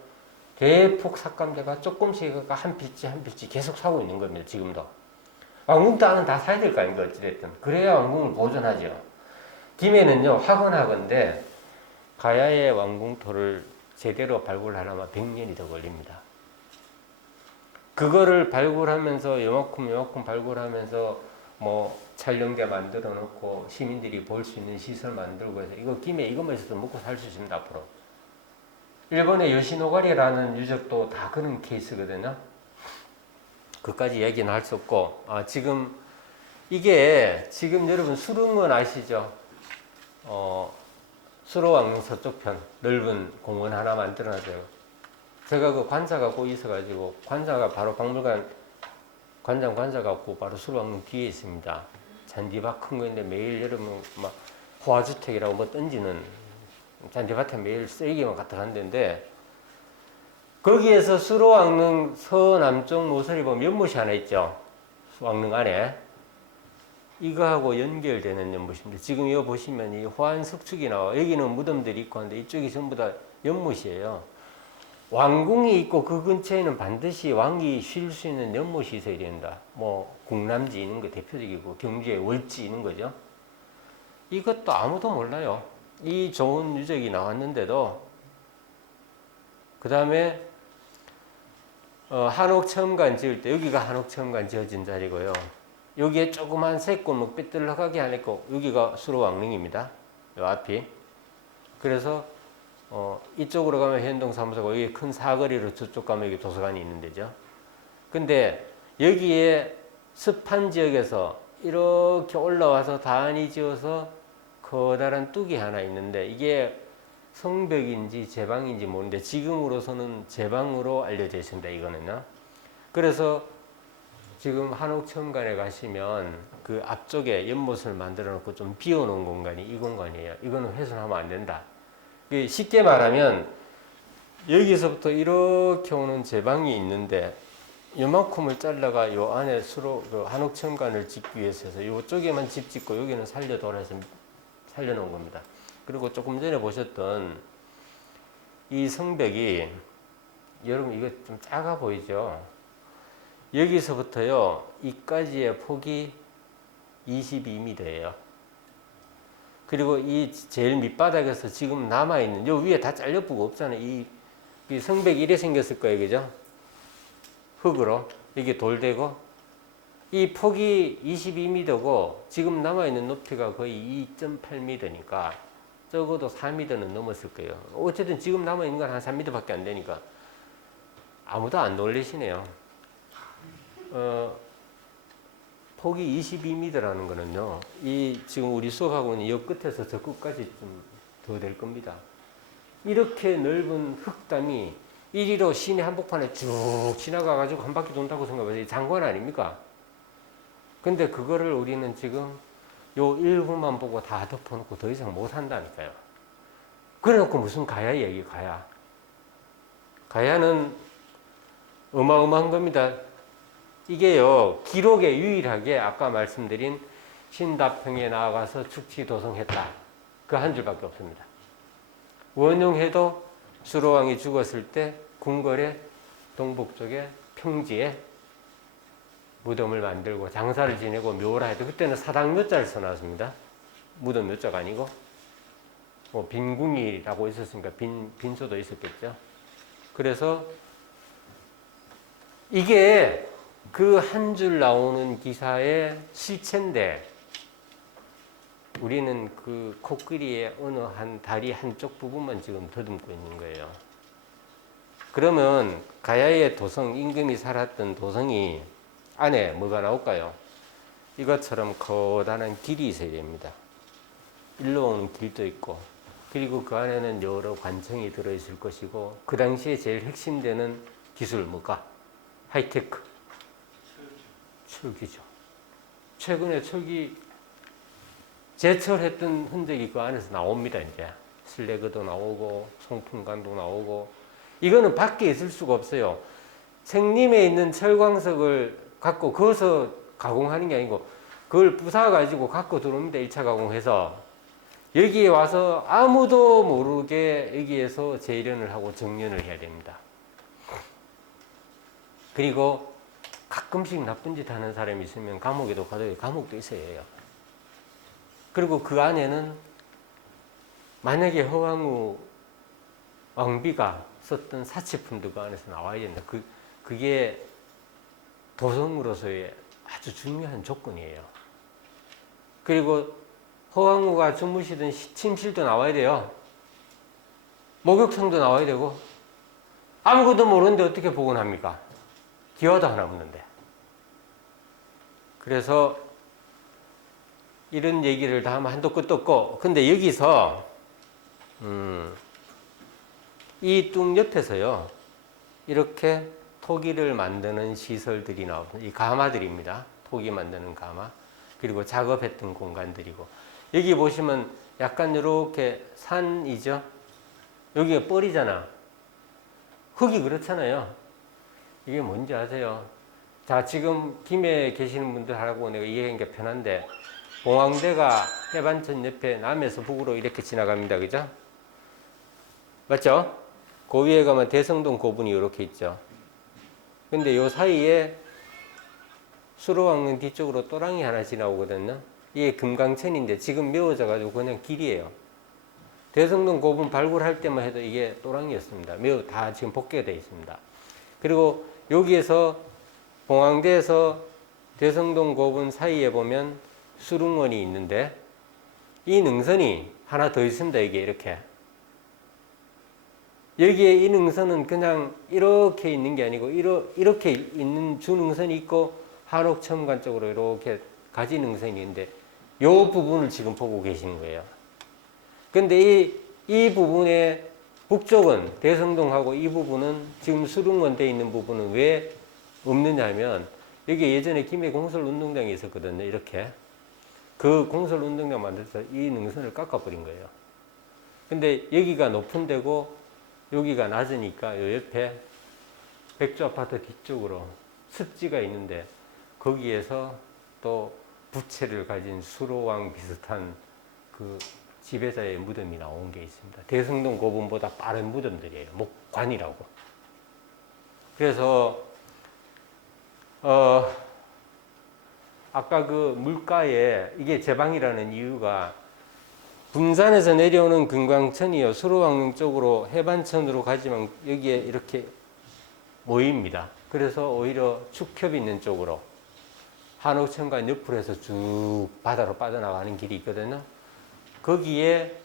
대폭 삭감돼가 조금씩 한 필지 한 필지 계속 사고 있는 겁니다, 지금도. 왕궁 땅은 다 사야 될 거 아닙니까, 어찌됐든. 그래야 왕궁을 보존하죠. 김해는요, 화건하건데, 가야의 왕궁토를 제대로 발굴하려면 100년이 더 걸립니다. 그거를 발굴하면서 요만큼 발굴하면서 뭐 촬영대 만들어 놓고 시민들이 볼 수 있는 시설 만들고 해서 이거 김해 이것만 있어도 먹고 살 수 있습니다, 앞으로. 일본의 요시노가리라는 유적도 다 그런 케이스거든요. 그까지 얘기는 할 수 없고, 지금 이게 지금 여러분 수릉은 아시죠? 수로왕릉 서쪽편 넓은 공원 하나 만들어놨어요. 제가 그 관사가 꼭 있어가지고 관사가 바로 박물관 관사가 없고 바로 수로왕릉 뒤에 있습니다. 잔디밭 큰 거인데 매일 여러분 막 호화주택이라고 뭐 던지는 잔디밭에 매일 쓰레기만 갖다 간다는데 거기에서 수로왕릉 서남쪽 모서리 보면 연못이 하나 있죠. 왕릉 안에. 이거하고 연결되는 연못입니다. 지금 이거 보시면 이 호안석축이 나와. 여기는 무덤들이 있고 한데 이쪽이 전부 다 연못이에요. 왕궁이 있고 그 근처에는 반드시 왕이 쉴 수 있는 연못이 있어야 된다. 뭐 궁남지 있는 거 대표적이고 경주에 월지 있는 거죠. 이것도 아무도 몰라요. 이 좋은 유적이 나왔는데도 그 다음에 한옥체험관 지을 때 여기가 한옥체험관 지어진 자리고요. 여기에 조그만 새골목 삐뚤하게 안 했고 여기가 수로왕릉입니다. 요 앞이. 그래서 이쪽으로 가면 현동사무소고 여기 큰 사거리로 저쪽 가면 여기 도서관이 있는 데죠. 근데 여기에 습한 지역에서 이렇게 올라와서 단이 지어서 커다란 뚝이 하나 있는데 이게 성벽인지 제방인지 모르는데 지금으로서는 제방으로 알려져 있습니다. 이거는요. 그래서 지금 한옥체험관에 가시면 그 앞쪽에 연못을 만들어 놓고 좀 비워놓은 공간이 이 공간이에요. 이거는 훼손하면 안 된다. 쉽게 말하면 여기서부터 이렇게 오는 제방이 있는데 요만큼을 잘라가 요 안에 수로 그 한옥체험관을 짓기 위해서 해서 요쪽에만 집 짓고 여기는 살려놓은 겁니다. 그리고 조금 전에 보셨던 이 성벽이 여러분 이거 좀 작아 보이죠? 여기서부터요 이까지의 폭이 22m예요. 그리고 이 제일 밑바닥에서 지금 남아있는 요 위에 다 잘려보고 없잖아요. 이 성벽이 이래 생겼을 거예요. 그죠? 흙으로 이게 돌되고 이 폭이 22m고 지금 남아있는 높이가 거의 2.8m니까 적어도 4m는 넘었을 거예요. 어쨌든 지금 남아있는 건 한 3m밖에 안 되니까 아무도 안 놀리시네요. 폭이 22m라는 거는요, 이 지금 우리 수업하고 있는 이 끝에서 저 끝까지 좀 더 될 겁니다. 이렇게 넓은 흙담이 이리로 시내 한복판에 쭉 지나가가지고 한 바퀴 돈다고 생각하세요. 장관 아닙니까? 근데 그거를 우리는 지금 요 일부만 보고 다 덮어놓고 더 이상 못 한다니까요. 그래 놓고 무슨 가야 얘기, 가야. 가야는 어마어마한 겁니다. 이게요, 기록에 유일하게 아까 말씀드린 신다평에 나아가서 축지 도성했다. 그 한 줄밖에 없습니다. 원용해도 수로왕이 죽었을 때 궁궐의 동북쪽에 평지에 무덤을 만들고 장사를 지내고 묘라 해도 그때는 사당 묘자를 써놨습니다. 무덤 묘자가 아니고 뭐 빈궁이라고 있었으니까 빈소도 있었겠죠. 그래서 이게 그 한 줄 나오는 기사의 실체인데 우리는 그 코끼리의 어느 한 다리 한쪽 부분만 지금 더듬고 있는 거예요. 그러면 가야의 도성, 임금이 살았던 도성이 안에 뭐가 나올까요? 이것처럼 커다란 길이 있어야 됩니다. 일로 오는 길도 있고, 그리고 그 안에는 여러 관청이 들어있을 것이고, 그 당시에 제일 핵심되는 기술 뭐가? 하이테크. 철기죠. 최근에 철기 제철했던 흔적이 그 안에서 나옵니다, 이제. 슬래그도 나오고, 송풍관도 나오고. 이거는 밖에 있을 수가 없어요. 생림에 있는 철광석을 갖고 그것을 가공하는 게 아니고, 그걸 부숴가지고 갖고 들어옵니다, 1차 가공해서. 여기에 와서 아무도 모르게 여기에서 재련을 하고 정련을 해야 됩니다. 그리고 가끔씩 나쁜 짓 하는 사람이 있으면 감옥에도 가도 감옥도 있어야 해요. 그리고 그 안에는 만약에 허왕우 왕비가 썼던 사치품도 그 안에서 나와야 된다. 그게 도성으로서의 아주 중요한 조건이에요. 그리고 허왕우가 주무시던 침실도 나와야 돼요. 목욕탕도 나와야 되고, 아무것도 모르는데 어떻게 복원합니까? 기와도 하나 없는데. 그래서 이런 얘기를 다 하면 한도 끝도 없고, 근데 여기서 이 뚝 옆에서요, 이렇게 토기를 만드는 시설들이 나옵니다. 이 가마들입니다. 토기 만드는 가마. 그리고 작업했던 공간들이고, 여기 보시면 약간 이렇게 산이죠. 여기가 뻘이잖아. 흙이 그렇잖아요. 이게 뭔지 아세요? 자, 지금 김해에 계시는 분들하고 내가 이해하는 게 편한데, 봉황대가 해반천 옆에 남에서 북으로 이렇게 지나갑니다. 그죠? 맞죠? 그 위에 가면 대성동 고분이 이렇게 있죠. 근데 요 사이에 수로왕릉 뒤쪽으로 또랑이 하나 지나오거든요. 이게 금강천인데 지금 메워져가지고 그냥 길이에요. 대성동 고분 발굴할 때만 해도 이게 또랑이었습니다. 매우 다 지금 복개가 되어 있습니다. 그리고 여기에서 봉황대에서 대성동 고분 사이에 보면 수릉원이 있는데, 이 능선이 하나 더 있습니다. 이게 이렇게. 여기에 이 능선은 그냥 이렇게 있는 게 아니고 이렇게 있는 주능선이 있고 한옥천관 쪽으로 이렇게 가지 능선이 있는데, 이 부분을 지금 보고 계시는 거예요. 근데 이 부분의 북쪽은 대성동하고 이 부분은 지금 수릉원 돼 있는 부분은 왜 없느냐 하면, 여기 예전에 김해 공설운동장이 있었거든요. 이렇게. 그 공설운동장 만들 때 이 능선을 깎아버린 거예요. 근데 여기가 높은 데고 여기가 낮으니까 요 옆에 백조 아파트 뒤쪽으로 습지가 있는데, 거기에서 또 부채를 가진 수로왕 비슷한 그 지배자의 무덤이 나온 게 있습니다. 대성동 고분보다 빠른 무덤들이에요. 목관이라고. 그래서 아까 그 물가에 이게 제방이라는 이유가, 분산에서 내려오는 금강천이요, 수로왕릉 쪽으로 해반천으로 가지만 여기에 이렇게 모입니다. 그래서 오히려 축협이 있는 쪽으로 한옥천관 옆으로 해서 쭉 바다로 빠져나가는 길이 있거든요. 거기에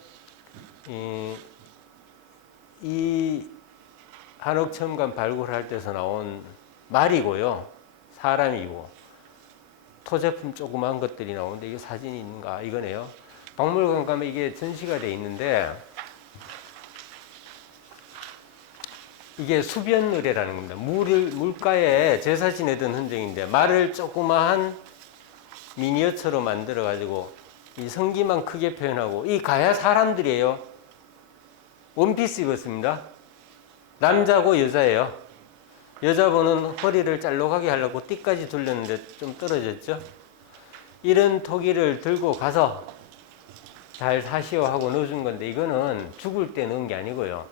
이 한옥천관 발굴할 때서 나온 말이고요, 사람이고, 토제품 조그만 것들이 나오는데, 이게 사진이 있는가? 이거네요. 박물관 가면 이게 전시가 돼 있는데, 이게 수변의뢰라는 겁니다. 물가에 제사 지내던 흔적인데, 말을 조그마한 미니어처로 만들어가지고 이 성기만 크게 표현하고, 이 가야 사람들이에요. 원피스 입었습니다. 남자고 여자예요. 여자분은 허리를 짤록하게 하려고 띠까지 둘렸는데 좀 떨어졌죠. 이런 토기를 들고 가서 잘 사시오 하고 넣어준 건데, 이거는 죽을 때 넣은 게 아니고요,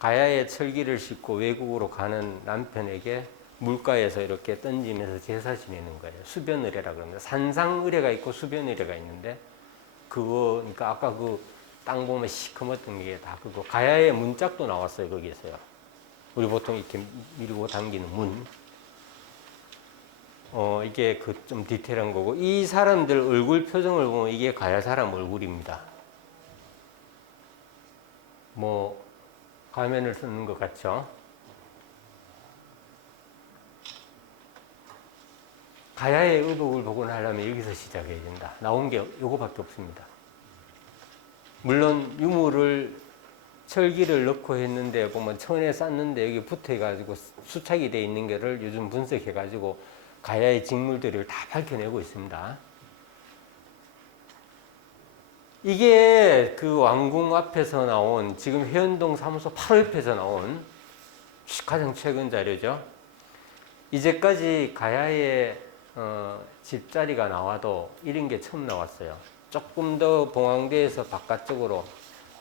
가야에 철기를 싣고 외국으로 가는 남편에게 물가에서 이렇게 던지면서 제사 지내는 거예요. 수변의뢰라 그럽니다. 산상의뢰가 있고 수변의뢰가 있는데, 그러니까 아까 그 땅 보면 시커멓던 게 다 그거. 가야의 문짝도 나왔어요. 거기에서요. 우리 보통 이렇게 밀고 당기는 문. 이게 그 좀 디테일한 거고, 이 사람들 얼굴 표정을 보면 이게 가야 사람 얼굴입니다. 뭐 가면을 쓰는 것 같죠. 가야의 의복을 복원하려면 여기서 시작해야 된다. 나온 게 요거밖에 없습니다. 물론 유물을 철기를 넣고 했는데 보면 천에 쌌는데 여기 붙어가지고 수착이 돼 있는 거를 요즘 분석해가지고 가야의 직물들을 다 밝혀내고 있습니다. 이게 그 왕궁 앞에서 나온 지금 회원동 사무소 바로 옆에서 나온 가장 최근 자료죠. 이제까지 가야의 집자리가 나와도 이런 게 처음 나왔어요. 조금 더 봉황대에서 바깥쪽으로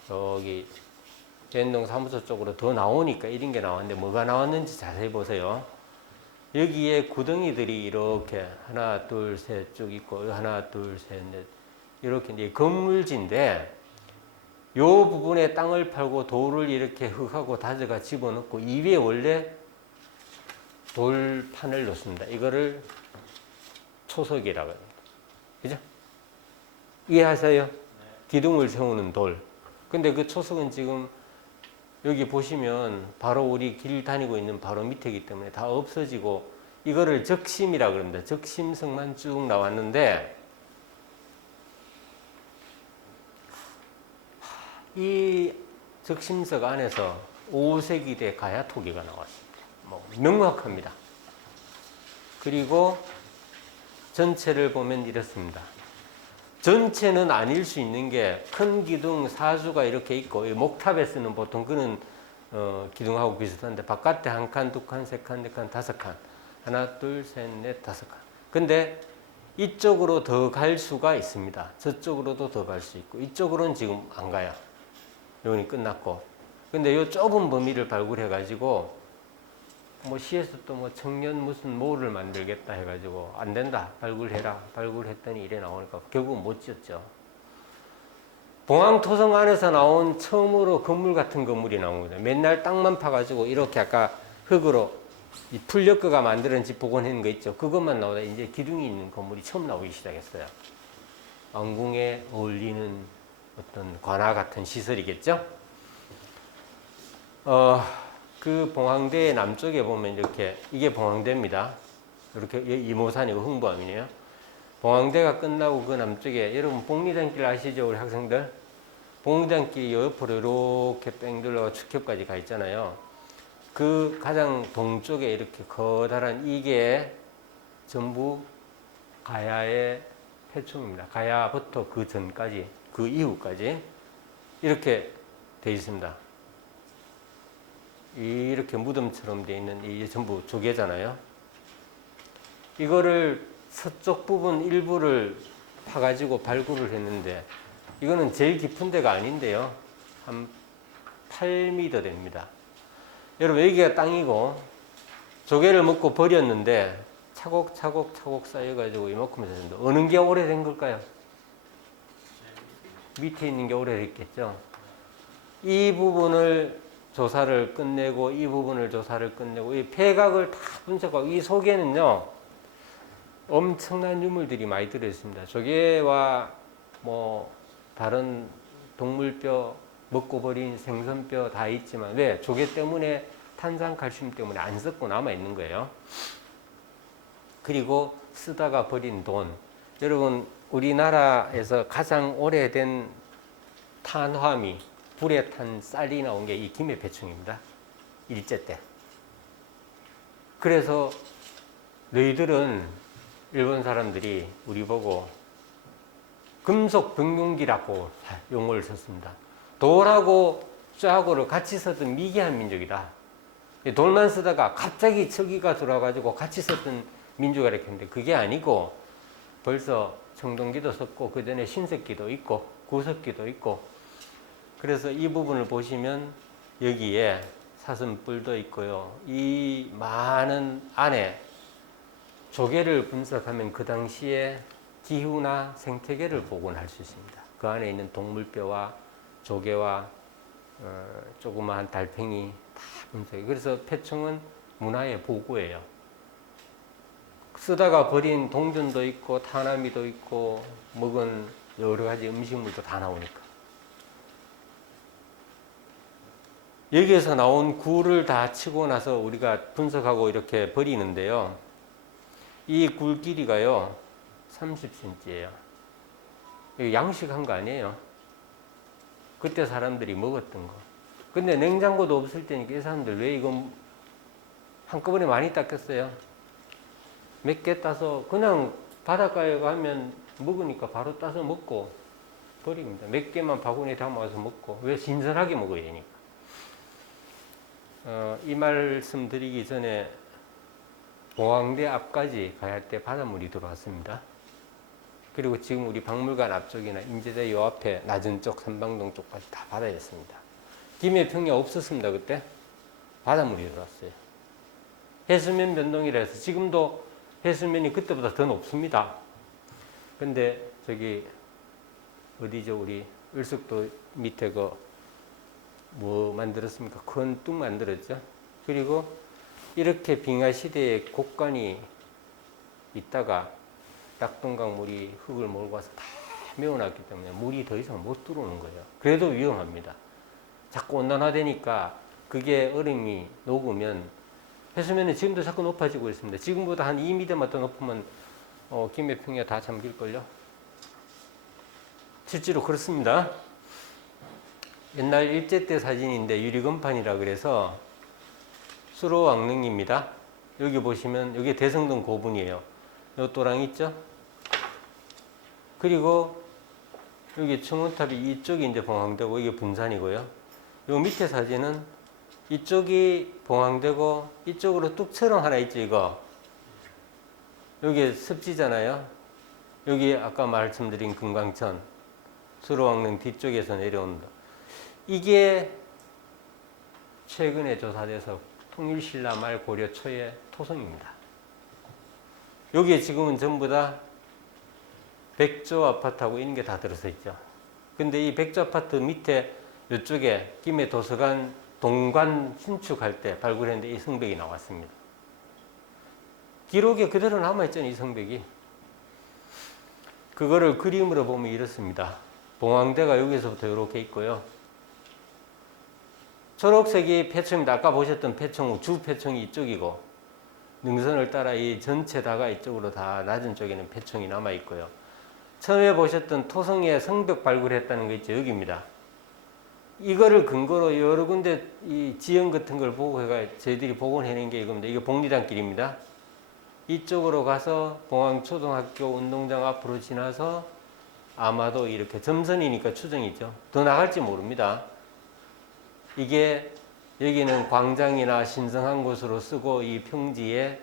여기 회원동 사무소 쪽으로 더 나오니까 이런 게 나왔는데 뭐가 나왔는지 자세히 보세요. 여기에 구덩이들이 이렇게 하나 둘 셋 쭉 있고 하나 둘 셋 넷 이렇게 이제 건물지인데 요 부분에 땅을 팔고 돌을 이렇게 흙하고 다져가 집어넣고 이 위에 원래 돌판을 놓습니다. 이거를 초석이라고 합니다. 그죠? 이해하세요? 네. 기둥을 세우는 돌. 근데 그 초석은 지금 여기 보시면 바로 우리 길 다니고 있는 바로 밑에이기 때문에 다 없어지고 이거를 적심이라고 그럽니다. 적심석만 쭉 나왔는데 이 적심석 안에서 5세기대 가야 토기가 나왔습니다. 뭐 명확합니다. 그리고 전체를 보면 이렇습니다. 전체는 아닐 수 있는 게 큰 기둥 사주가 이렇게 있고 목탑에 쓰는 보통 그런 기둥하고 비슷한데 바깥에 한 칸, 두 칸, 세 칸, 네 칸, 다섯 칸 하나, 둘, 셋, 넷, 다섯 칸. 근데 이쪽으로 더 갈 수가 있습니다. 저쪽으로도 더 갈 수 있고 이쪽으로는 지금 안 가요. 여기 끝났고. 근데 이 좁은 범위를 발굴해 가지고 뭐 시에서 또 뭐 청년 무슨 모를 만들겠다 해가지고 안 된다 발굴해라 발굴했더니 이래 나오니까 결국은 못 지었죠. 봉황토성 안에서 나온 처음으로 건물 같은 건물이 나온 거죠. 맨날 땅만 파가지고 이렇게 아까 흙으로 이 풀엮어가 만드는 집 복원하는 거 있죠. 그것만 나오다 이제 기둥이 있는 건물이 처음 나오기 시작했어요. 왕궁에 어울리는 어떤 관아 같은 시설이겠죠. 그 봉황대 남쪽에 보면 이렇게 이게 봉황대입니다. 이렇게 이모산이고 흥부암이네요. 봉황대가 끝나고 그 남쪽에 여러분 복리단길 아시죠, 우리 학생들? 복리단길이 옆으로 이렇게 뺑 둘러 축협까지 가 있잖아요. 그 가장 동쪽에 이렇게 커다란 이게 전부 가야의 폐총입니다. 가야부터 그 전까지, 그 이후까지 이렇게 돼 있습니다. 이렇게 무덤처럼 되어 있는 이게 전부 조개잖아요. 이거를 서쪽 부분 일부를 파가지고 발굴을 했는데 이거는 제일 깊은 데가 아닌데요. 한 8m 됩니다. 여러분 여기가 땅이고 조개를 먹고 버렸는데 차곡차곡 쌓여가지고 이만큼 됐는데 어느 게 오래된 걸까요? 밑에 있는 게 오래됐겠죠. 이 부분을 조사를 끝내고 이 부분을 조사를 끝내고 이 폐각을 다 분석하고 이 속에는요 엄청난 유물들이 많이 들어있습니다. 조개와 뭐 다른 동물뼈 먹고 버린 생선뼈 다 있지만 왜? 조개 때문에 탄산 칼슘 때문에 안 썩고 남아 있는 거예요. 그리고 쓰다가 버린 돈. 여러분 우리나라에서 가장 오래된 탄화미 불에 탄 쌀이 나온 게 이 김해배충입니다. 일제 때. 그래서 너희들은 일본 사람들이 우리 보고 금속 병용기라고 용어를 썼습니다. 돌하고 쇠하고를 같이 썼던 미개한 민족이다. 돌만 쓰다가 갑자기 척이가 들어와가지고 같이 썼던 민족이라 했는데 그게 아니고 벌써 청동기도 썼고 그 전에 신석기도 있고 구석기도 있고 그래서 이 부분을 보시면 여기에 사슴뿔도 있고요. 이 많은 안에 조개를 분석하면 그 당시에 기후나 생태계를 복원할 수 있습니다. 그 안에 있는 동물뼈와 조개와 조그마한 달팽이 다 분석해. 그래서 폐총은 문화의 보고예요. 쓰다가 버린 동전도 있고 타나미도 있고 먹은 여러 가지 음식물도 다 나오니까. 여기에서 나온 구를 다 치고 나서 우리가 분석하고 이렇게 버리는데요. 이 굴 길이가요 30cm예요. 이거 양식한 거 아니에요. 그때 사람들이 먹었던 거. 근데 냉장고도 없을 때니까 이 사람들 왜 이거 한꺼번에 많이 닦았어요? 몇 개 따서 그냥 바닷가에 가면 먹으니까 바로 따서 먹고 버립니다. 몇 개만 바구니에 담아서 먹고. 왜? 신선하게 먹어야 되니까. 이 말씀 드리기 전에 봉황대 앞까지 가야 할 때 바닷물이 들어왔습니다. 그리고 지금 우리 박물관 앞쪽이나 인제대 요 앞에 낮은 쪽 삼방동 쪽까지 다 바다였습니다. 김해평야 없었습니다. 그때 바닷물이 들어왔어요. 해수면 변동이라 해서 지금도 해수면이 그때보다 더 높습니다. 근데 저기 어디죠? 우리 을숙도 밑에 뭐 만들었습니까? 큰 뚝 만들었죠. 그리고 이렇게 빙하 시대에 곡간이 있다가 낙동강 물이 흙을 몰고 와서 다 메워놨기 때문에 물이 더 이상 못 들어오는 거예요. 그래도 위험합니다. 자꾸 온난화되니까 그게 얼음이 녹으면 해수면은 지금도 자꾸 높아지고 있습니다. 지금보다 한 2m만 더 높으면 김해평야 다 잠길걸요. 실제로 그렇습니다. 옛날 일제 때 사진인데 유리건판이라 그래서 수로왕릉입니다. 여기 보시면 여기 대성동 고분이에요. 요 또랑 있죠? 그리고 여기 청운탑이 이쪽이 이제 봉황대고 이게 분산이고요. 요 밑에 사진은 이쪽이 봉황대고 이쪽으로 뚝처럼 하나 있죠, 이거. 여기 습지잖아요. 여기 아까 말씀드린 금강천, 수로왕릉 뒤쪽에서 내려온다. 이게 최근에 조사돼서 통일신라 말 고려 초의 토성입니다. 여기에 지금은 전부 다 백조 아파트하고 이런 게 다 들어서 있죠. 근데 이 백조 아파트 밑에 이쪽에 김해 도서관 동관 신축할 때 발굴했는데 이 성벽이 나왔습니다. 기록에 그대로 남아있잖아요, 이 성벽이. 그거를 그림으로 보면 이렇습니다. 봉황대가 여기서부터 이렇게 있고요. 초록색이 패총입니다. 아까 보셨던 패총, 주 패총이 이쪽이고, 능선을 따라 이 전체 다가 이쪽으로 다 낮은 쪽에는 패총이 남아있고요. 처음에 보셨던 토성에 성벽 발굴했다는 거 있죠, 여기입니다. 이거를 근거로 여러 군데 이 지형 같은 걸 보고 해가 저희들이 복원해낸 게 이겁니다. 이거 복리단길입니다. 이쪽으로 가서 봉황초등학교 운동장 앞으로 지나서 아마도 이렇게 점선이니까 추정이죠. 더 나갈지 모릅니다. 이게 여기는 광장이나 신성한 곳으로 쓰고 이 평지에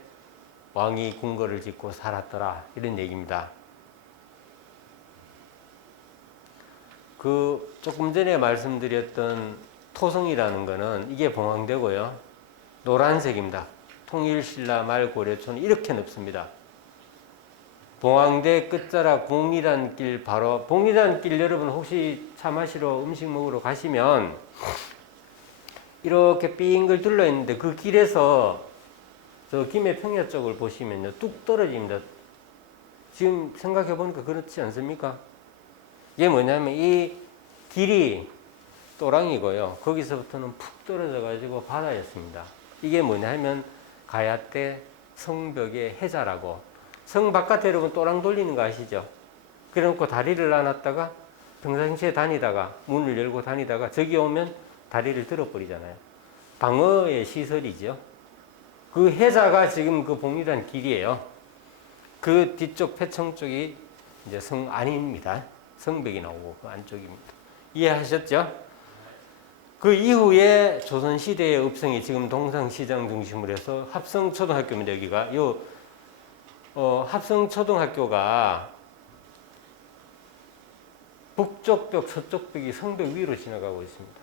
왕이 궁궐을 짓고 살았더라, 이런 얘기입니다. 그 조금 전에 말씀드렸던 토성이라는 거는 이게 봉황대고요. 노란색입니다. 통일신라 말 고려촌 이렇게 넓습니다. 봉황대 끝자락 봉리단길 바로, 봉리단길 여러분 혹시 차 마시러 음식 먹으러 가시면 이렇게 빙글 둘러 있는데 그 길에서 저 김해평야 쪽을 보시면요 뚝 떨어집니다. 지금 생각해 보니까 그렇지 않습니까? 이게 뭐냐면 이 길이 또랑이고요. 거기서부터는 푹 떨어져 가지고 바다였습니다. 이게 뭐냐면 가야대 성벽의 해자라고, 성 바깥에 여러분 또랑 돌리는 거 아시죠? 그래놓고 다리를 놔놨다가 평상시에 다니다가 문을 열고 다니다가 저기 오면 다리를 들어버리잖아요. 방어의 시설이죠. 그 해자가 지금 그 봉리단 길이에요. 그 뒤쪽 패청 쪽이 이제 성 안입니다. 성벽이 나오고 그 안쪽입니다. 이해하셨죠? 그 이후에 조선시대의 읍성이 지금 동상시장 중심으로 해서 합성초등학교입니다. 여기가 합성초등학교가 북쪽 벽, 서쪽 벽이 성벽 위로 지나가고 있습니다.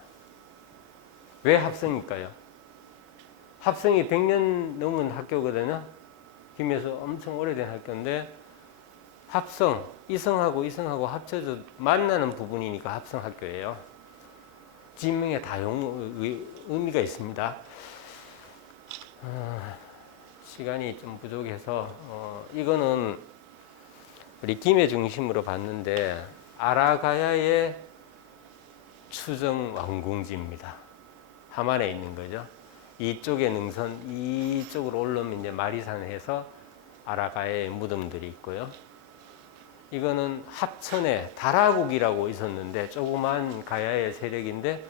왜 합성일까요? 합성이 100년 넘은 학교거든요. 김해에서 엄청 오래된 학교인데 합성, 이성하고 이성하고 합쳐져 만나는 부분이니까 합성학교예요. 지명에 다 의미가 있습니다. 시간이 좀 부족해서 이거는 우리 김해 중심으로 봤는데 아라가야의 추정 왕궁지입니다. 함안에 있는 거죠. 이쪽에 능선, 이쪽으로 올라오면 이제 마리산에서 아라가야의 무덤들이 있고요. 이거는 합천에 다라국이라고 있었는데 조그만 가야의 세력인데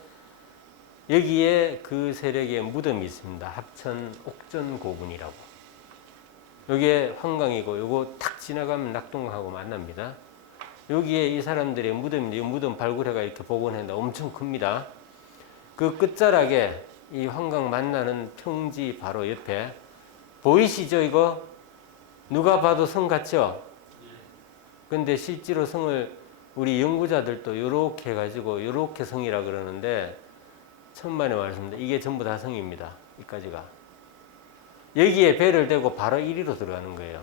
여기에 그 세력의 무덤이 있습니다. 합천 옥전고분이라고. 여기에 환강이고 요거 탁 지나가면 낙동강하고 만납니다. 여기에 이 사람들의 무덤인데 이 무덤 발굴해가 이렇게 복원했는데 엄청 큽니다. 그 끝자락에 이 환강 만나는 평지 바로 옆에 보이시죠 이거? 누가 봐도 성 같죠? 근데 실제로 성을 우리 연구자들도 이렇게 해가지고 이렇게 성이라 그러는데 천만의 말씀인데 이게 전부 다 성입니다. 이까지가. 여기에 배를 대고 바로 이리로 들어가는 거예요.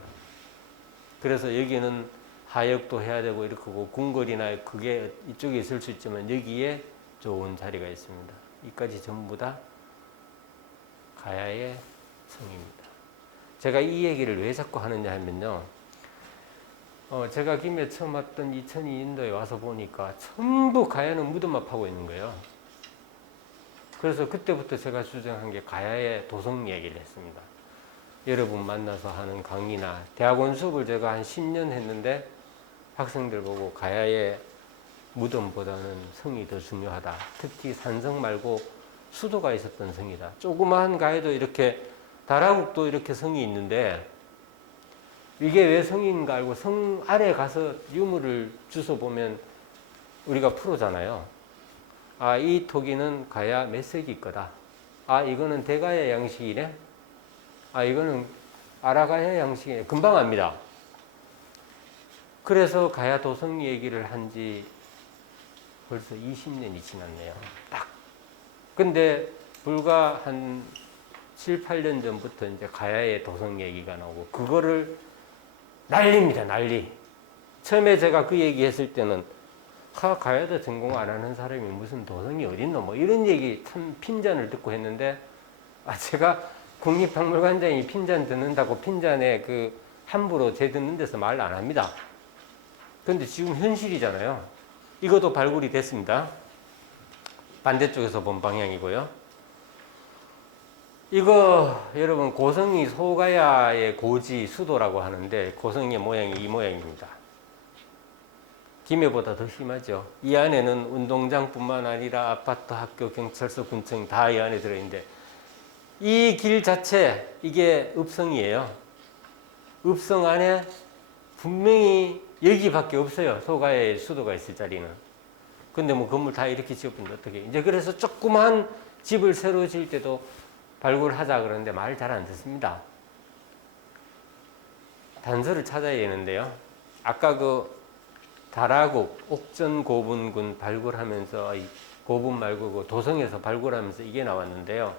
그래서 여기는 하역도 해야 되고 이렇게 하고 궁궐이나 그게 이쪽에 있을 수 있지만 여기에 좋은 자리가 있습니다. 이까지 전부 다 가야의 성입니다. 제가 이 얘기를 왜 자꾸 하느냐 하면요. 제가 김해 처음 왔던 2002년도에 와서 보니까 전부 가야는 무덤만 파고 있는 거예요. 그래서 그때부터 제가 주장한 게 가야의 도성 얘기를 했습니다. 여러분 만나서 하는 강의나 대학원 수업을 제가 한 10년 했는데 학생들 보고 가야의 무덤보다는 성이 더 중요하다. 특히 산성 말고 수도가 있었던 성이다. 조그마한 가야도 이렇게 다라국도 이렇게 성이 있는데 이게 왜 성인가 알고 성 아래 가서 유물을 주워 보면 우리가 프로잖아요. 아, 이 토기는 가야 몇 세기 거다. 아, 이거는 대가야 양식이네. 아, 이거는 아라가야 양식이네. 금방 압니다. 그래서 가야 도성 얘기를 한 지 벌써 20년이 지났네요. 딱. 근데 불과 한 7, 8년 전부터 이제 가야의 도성 얘기가 나오고 그거를 난리입니다. 난리. 처음에 제가 그 얘기 했을 때는 가야도 전공 안 하는 사람이 무슨 도성이 어딨노 뭐 이런 얘기 참 핀잔을 듣고 했는데 제가 국립박물관장이 핀잔 듣는다고 핀잔에 그 함부로 제 듣는 데서 말 안 합니다. 그런데 지금 현실이잖아요. 이것도 발굴이 됐습니다. 반대쪽에서 본 방향이고요. 이거 여러분 고성이 소가야의 고지 수도라고 하는데 고성의 모양이 이 모양입니다. 김해보다 더 심하죠. 이 안에는 운동장뿐만 아니라 아파트, 학교, 경찰서, 군청 다 이 안에 들어있는데 이 길 자체 이게 읍성이에요. 읍성 안에 분명히 여기밖에 없어요. 소가야의 수도가 있을 자리는. 근데 뭐 건물 다 이렇게 지어보면 어떻게. 이제 그래서 조그만 집을 새로 지을 때도 발굴하자 그러는데 말 잘 안 듣습니다. 단서를 찾아야 되는데요. 아까 그 다라국 옥전고분군 발굴하면서 고분 말고 그 도성에서 발굴하면서 이게 나왔는데요.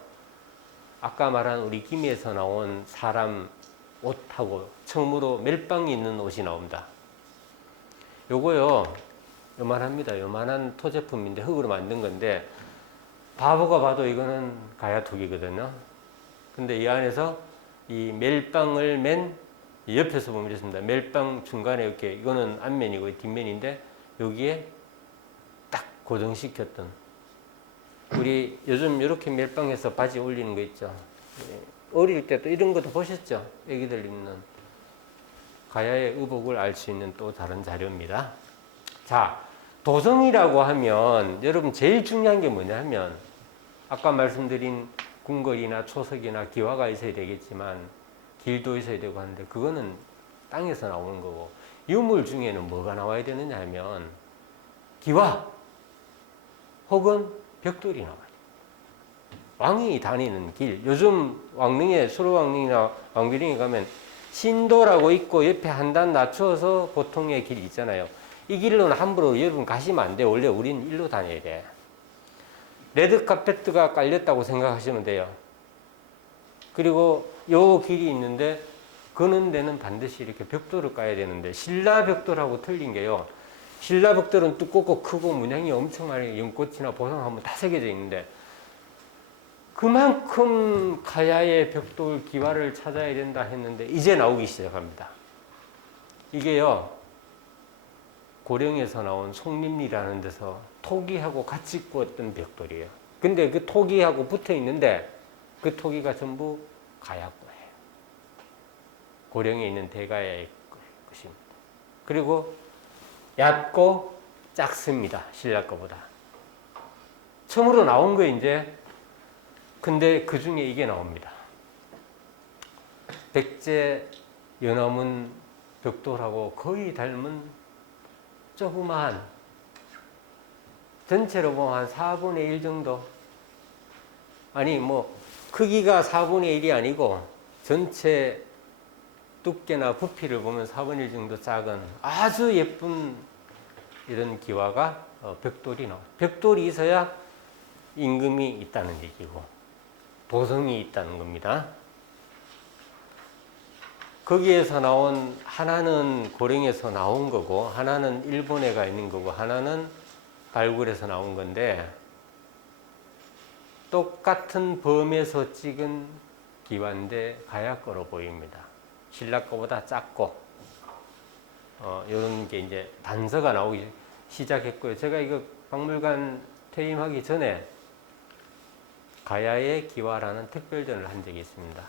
아까 말한 우리 김해에서 나온 사람 옷하고 처음으로 멜빵이 있는 옷이 나옵니다. 요거요 요만합니다. 요만한 토제품인데 흙으로 만든 건데 바보가 봐도 이거는 가야토기거든요. 근데 이 안에서 이 멜빵을 맨 옆에서 보면 이렇습니다. 멜빵 중간에 이렇게 이거는 앞면이고 뒷면인데 여기에 딱 고정시켰던 우리 요즘 이렇게 멜빵해서 바지 올리는 거 있죠. 어릴 때 또 이런 것도 보셨죠? 애기들 입는 가야의 의복을 알 수 있는 또 다른 자료입니다. 자, 도성이라고 하면 여러분 제일 중요한 게 뭐냐 하면 아까 말씀드린 궁궐이나 초석이나 기와가 있어야 되겠지만 길도 있어야 되고 하는데 그거는 땅에서 나오는 거고 유물 중에는 뭐가 나와야 되느냐 하면 기와 혹은 벽돌이 나와요. 왕이 다니는 길. 요즘 왕릉에 수로왕릉이나 왕비릉에 가면 신도라고 있고 옆에 한 단 낮춰서 보통의 길 있잖아요. 이 길로는 함부로 여러분 가시면 안 돼요. 원래 우린 일로 다녀야 돼. 레드카페트가 깔렸다고 생각하시면 돼요. 그리고 요 길이 있는데 그는 데는 반드시 이렇게 벽돌을 까야 되는데 신라 벽돌하고 틀린 게요. 신라 벽돌은 두껍고 크고 문양이 엄청 많이 연꽃이나 보상하면 다 새겨져 있는데 그만큼 가야의 벽돌 기와를 찾아야 된다 했는데 이제 나오기 시작합니다. 이게요. 고령에서 나온 송림리라는 데서 토기하고 같이 구웠던 벽돌이에요. 근데 그 토기하고 붙어 있는데 그 토기가 전부 가야거예요. 고령에 있는 대가야의 것입니다. 그리고 얕고 작습니다. 신라 거보다. 처음으로 나온 거 이제. 근데 그 중에 이게 나옵니다. 백제 연화문 벽돌하고 거의 닮은 조그마한, 전체로 보면 한 4분의 1 정도. 아니 뭐 크기가 4분의 1이 아니고 전체 두께나 부피를 보면 4분의 1 정도 작은 아주 예쁜 이런 기와가 벽돌이 나와요. 벽돌이 있어야 임금이 있다는 얘기고 도성이 있다는 겁니다. 거기에서 나온, 하나는 고령에서 나온 거고 하나는 일본에 가 있는 거고 하나는 발굴해서 나온 건데, 똑같은 범에서 찍은 기와인데 가야 거로 보입니다. 신라 거보다 작고 이런 게 이제 단서가 나오기 시작했고요. 제가 이거 박물관 퇴임하기 전에 가야의 기와라는 특별전을 한 적이 있습니다.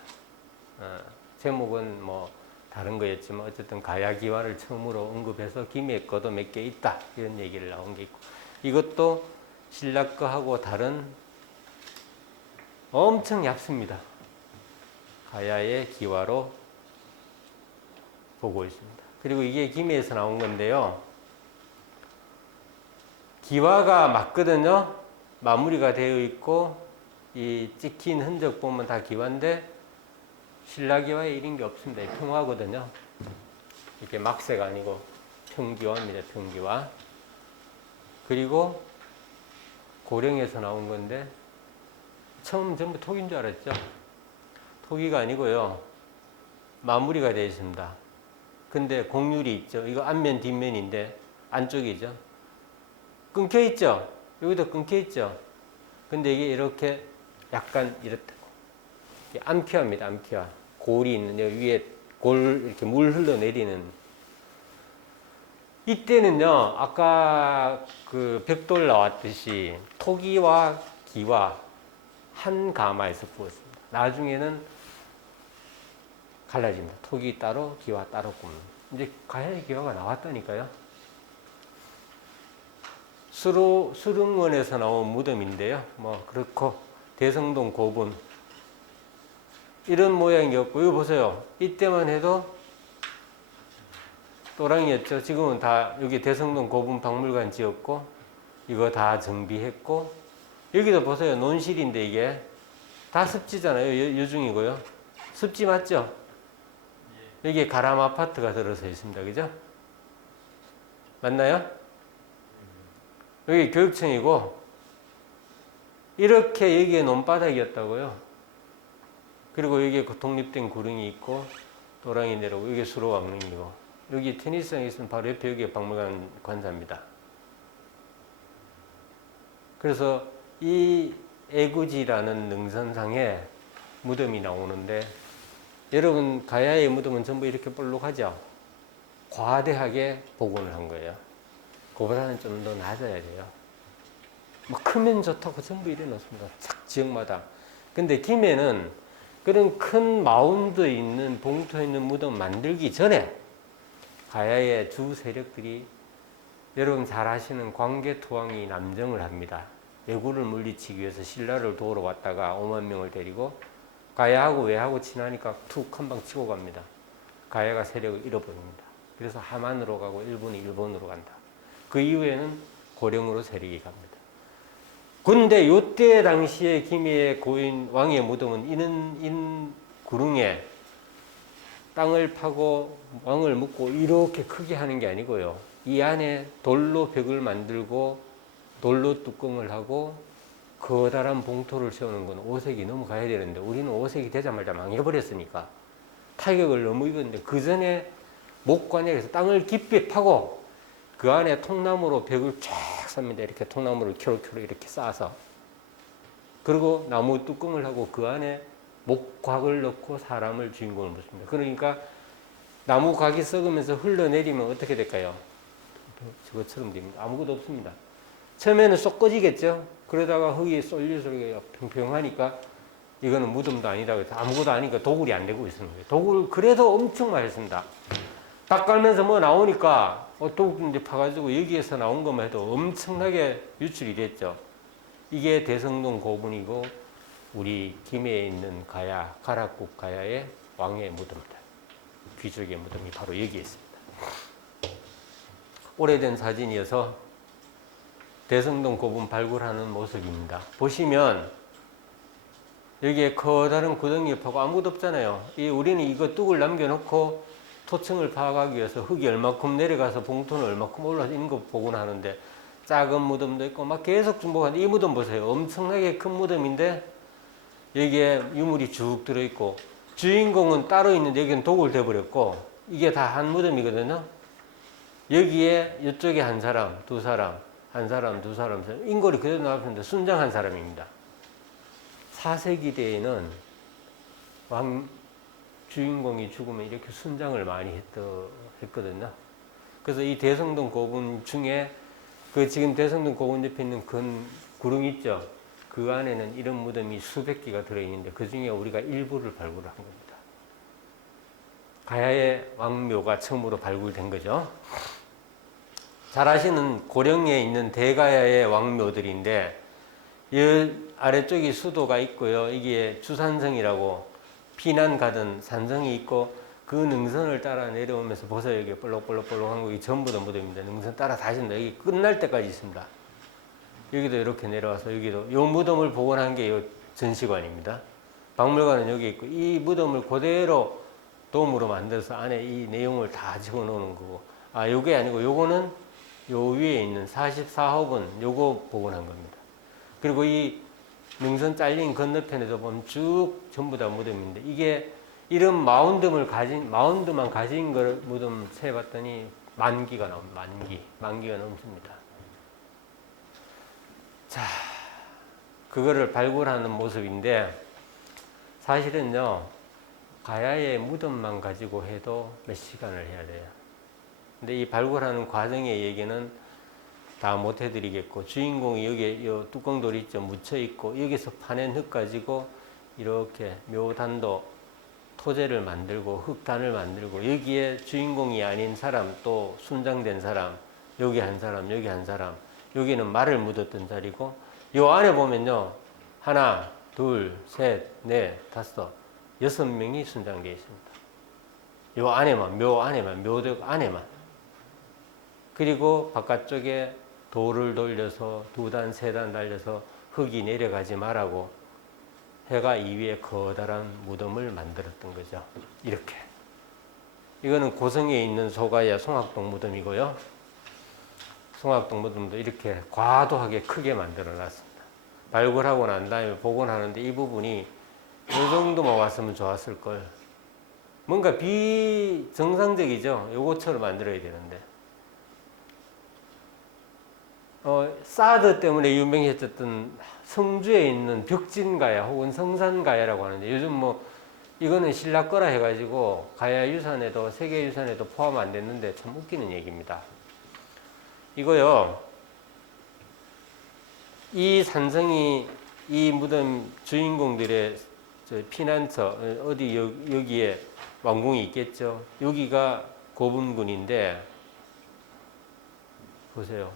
제목은 뭐 다른 거였지만 어쨌든 가야 기와를 처음으로 언급해서 김해 거도 몇 개 있다 이런 얘기를 나온 게 있고, 이것도 신라 거하고 다른 엄청 얇습니다. 가야의 기와로 보고 있습니다. 그리고 이게 김해에서 나온 건데요. 기와가 맞거든요. 마무리가 되어 있고 이 찍힌 흔적 보면 다 기와인데 신라기와에 이런 게 없습니다. 평화거든요. 이렇게 막새가 아니고 평기와입니다. 평기와. 그리고 고령에서 나온 건데 처음 전부 톡인 줄 알았죠. 톡이가 아니고요. 마무리가 되어 있습니다. 근데 곡률이 있죠. 이거 앞면 뒷면인데 안쪽이죠. 끊겨 있죠. 여기도 끊겨 있죠. 근데 이게 이렇게 약간 이렇다고. 암키화입니다. 암키화. 골이 있는 여기 위에 골 이렇게 물 흘러내리는. 이때는요, 아까 그 벽돌 나왔듯이 토기와 기와 한 가마에서 구웠습니다. 나중에는 갈라집니다. 토기 따로, 기와 따로 굽니다. 이제 가야의 기와가 나왔다니까요. 수릉원에서 나온 무덤인데요. 뭐 그렇고 대성동 고분 이런 모양이었고, 이거 보세요. 이때만 해도 또랑이었죠. 지금은 다 여기 대성동 고분 박물관 지었고 이거 다 정비했고, 여기도 보세요. 논실인데 이게 다 습지잖아요. 여중이고요. 습지 맞죠? 여기에 가람 아파트가 들어서 있습니다. 그죠? 맞나요? 여기 교육청이고 이렇게 여기에 논바닥이었다고요. 그리고 여기에 독립된 구릉이 있고 도랑이 내려오고 여기 수로왕릉이고 여기 테니스장이 있으면 바로 옆에 여기에 박물관 관사입니다. 그래서 이 애구지라는 능선상에 무덤이 나오는데, 여러분 가야의 무덤은 전부 이렇게 볼록하죠? 과대하게 복원을 한 거예요. 그보다는 좀 더 낮아야 돼요. 뭐 크면 좋다고 전부 이래 놓습니다. 싹 지역마다. 근데 김해는 그런 큰 마운드 있는 봉토 있는 무덤 만들기 전에 가야의 주 세력들이, 여러분 잘 아시는 광개토왕이 남정을 합니다. 왜구를 물리치기 위해서 신라를 도우러 왔다가 5만 명을 데리고 가야하고 외하고 친하니까 툭 한 방 치고 갑니다. 가야가 세력을 잃어버립니다. 그래서 하만으로 가고 일본으로 간다. 그 이후에는 고령으로 세력이 갑니다. 근데 요때 당시에 김해의 고인 왕의 무덤은 이는 구릉에 땅을 파고 왕을 묻고 이렇게 크게 하는 게 아니고요. 이 안에 돌로 벽을 만들고 돌로 뚜껑을 하고 커다란 봉토를 세우는 건 5세기 넘어가야 되는데 우리는 5세기 되자마자 망해버렸으니까 타격을 너무 입었는데, 그 전에 목관역에서 땅을 깊이 파고 그 안에 통나무로 벽을 쫙 쌉니다. 이렇게 통나무를 켜로켜로 이렇게 쌓아서. 그리고 나무 뚜껑을 하고 그 안에 목곽을 넣고 사람을 주인공을 묻습니다. 그러니까 나무 각이 썩으면서 흘러내리면 어떻게 될까요? 저것처럼 됩니다. 아무것도 없습니다. 처음에는 쏙 꺼지겠죠? 그러다가 흙이 쏠릴 소리가 평평하니까 이거는 무덤도 아니라고 해서 아무것도 아니니까 도굴이 안 되고 있는 거예요. 도굴 그래도 엄청 많이 했습니다. 딱 깔면서 뭐 나오니까 또 이제 파가지고 여기에서 나온 것만 해도 엄청나게 유출이 됐죠. 이게 대성동 고분이고 우리 김해에 있는 가야, 가락국 가야의 왕의 무덤이다. 귀족의 무덤이 바로 여기에 있습니다. 오래된 사진이어서 대성동 고분 발굴하는 모습입니다. 보시면 여기에 커다란 구덩이 옆하고 아무것도 없잖아요. 우리는 이거 뚝을 남겨놓고 토층을 파악하기 위해서 흙이 얼마큼 내려가서 봉토는 얼마큼 올라서 있는 거 보곤 하는데 작은 무덤도 있고 막 계속 중복하는데 이 무덤 보세요. 엄청나게 큰 무덤인데 여기에 유물이 쭉 들어있고 주인공은 따로 있는데 여기는 도굴돼 버렸고 이게 다 한 무덤이거든요. 여기에 이쪽에 한 사람, 두 사람, 한 사람, 두 사람, 인골이 그대로 나왔는데 순장한 사람입니다. 4세기 때에는 왕 주인공이 죽으면 이렇게 순장을 많이 했거든요. 그래서 이 대성동 고분 중에 그 지금 대성동 고분 옆에 있는 큰 구릉 있죠. 그 안에는 이런 무덤이 수백 개가 들어있는데 그 중에 우리가 일부를 발굴한 겁니다. 가야의 왕묘가 처음으로 발굴된 거죠. 잘 아시는 고령에 있는 대가야의 왕묘들인데 이 아래쪽이 수도가 있고요. 이게 주산성이라고 피난 가던 산성이 있고 그 능선을 따라 내려오면서 보세요. 여기 볼록볼록볼록한 거 전부 다 무덤입니다. 능선 따라 다신다. 여기 끝날 때까지 있습니다. 여기도 이렇게 내려와서 여기도 이 무덤을 복원한 게 이 전시관입니다. 박물관은 여기 있고 이 무덤을 그대로 돔으로 만들어서 안에 이 내용을 다 집어넣는 거고 요게 아니고 요거는 요 위에 있는 44호분 요거 복원한 겁니다. 그리고 이 능선 잘린 건너편에도 보면 쭉 전부 다 무덤인데 이게 이런 마운드만 가진 걸 무덤 세봤더니 만기가 나옵니다. 만기가 넘습니다. 자, 그거를 발굴하는 모습인데 사실은요 가야의 무덤만 가지고 해도 몇 시간을 해야 돼요. 근데 이 발굴하는 과정의 얘기는 다 못 해드리겠고 주인공이 여기에 요 뚜껑돌이 있죠. 묻혀 있고 여기서 파낸 흙 가지고 이렇게 묘단도 토재를 만들고 흙단을 만들고 여기에 주인공이 아닌 사람 또 순장된 사람 여기 한 사람 여기 한 사람 여기는 말을 묻었던 자리고 요 안에 보면요 하나 둘 셋 넷 다섯 6명이 순장되어 있습니다. 요 안에만 묘덕 안에만 그리고 바깥쪽에 돌을 돌려서 2단, 3단 달려서 흙이 내려가지 말라고 해가 이 위에 커다란 무덤을 만들었던 거죠. 이렇게. 이거는 고성에 있는 소가야 송악동 무덤이고요. 송악동 무덤도 이렇게 과도하게 크게 만들어 놨습니다. 발굴하고 난 다음에 복원하는데 이 부분이 이 정도만 왔으면 좋았을 걸. 뭔가 비정상적이죠. 요것처럼 만들어야 되는데. 사드 때문에 유명해졌던 성주에 있는 벽진가야 혹은 성산가야라고 하는데 요즘 뭐 이거는 신라 거라 해가지고 가야 유산에도 세계 유산에도 포함 안 됐는데 참 웃기는 얘기입니다. 이거요. 이 산성이 이 무덤 주인공들의 피난처 어디 여기에 왕궁이 있겠죠. 여기가 고분군인데 보세요.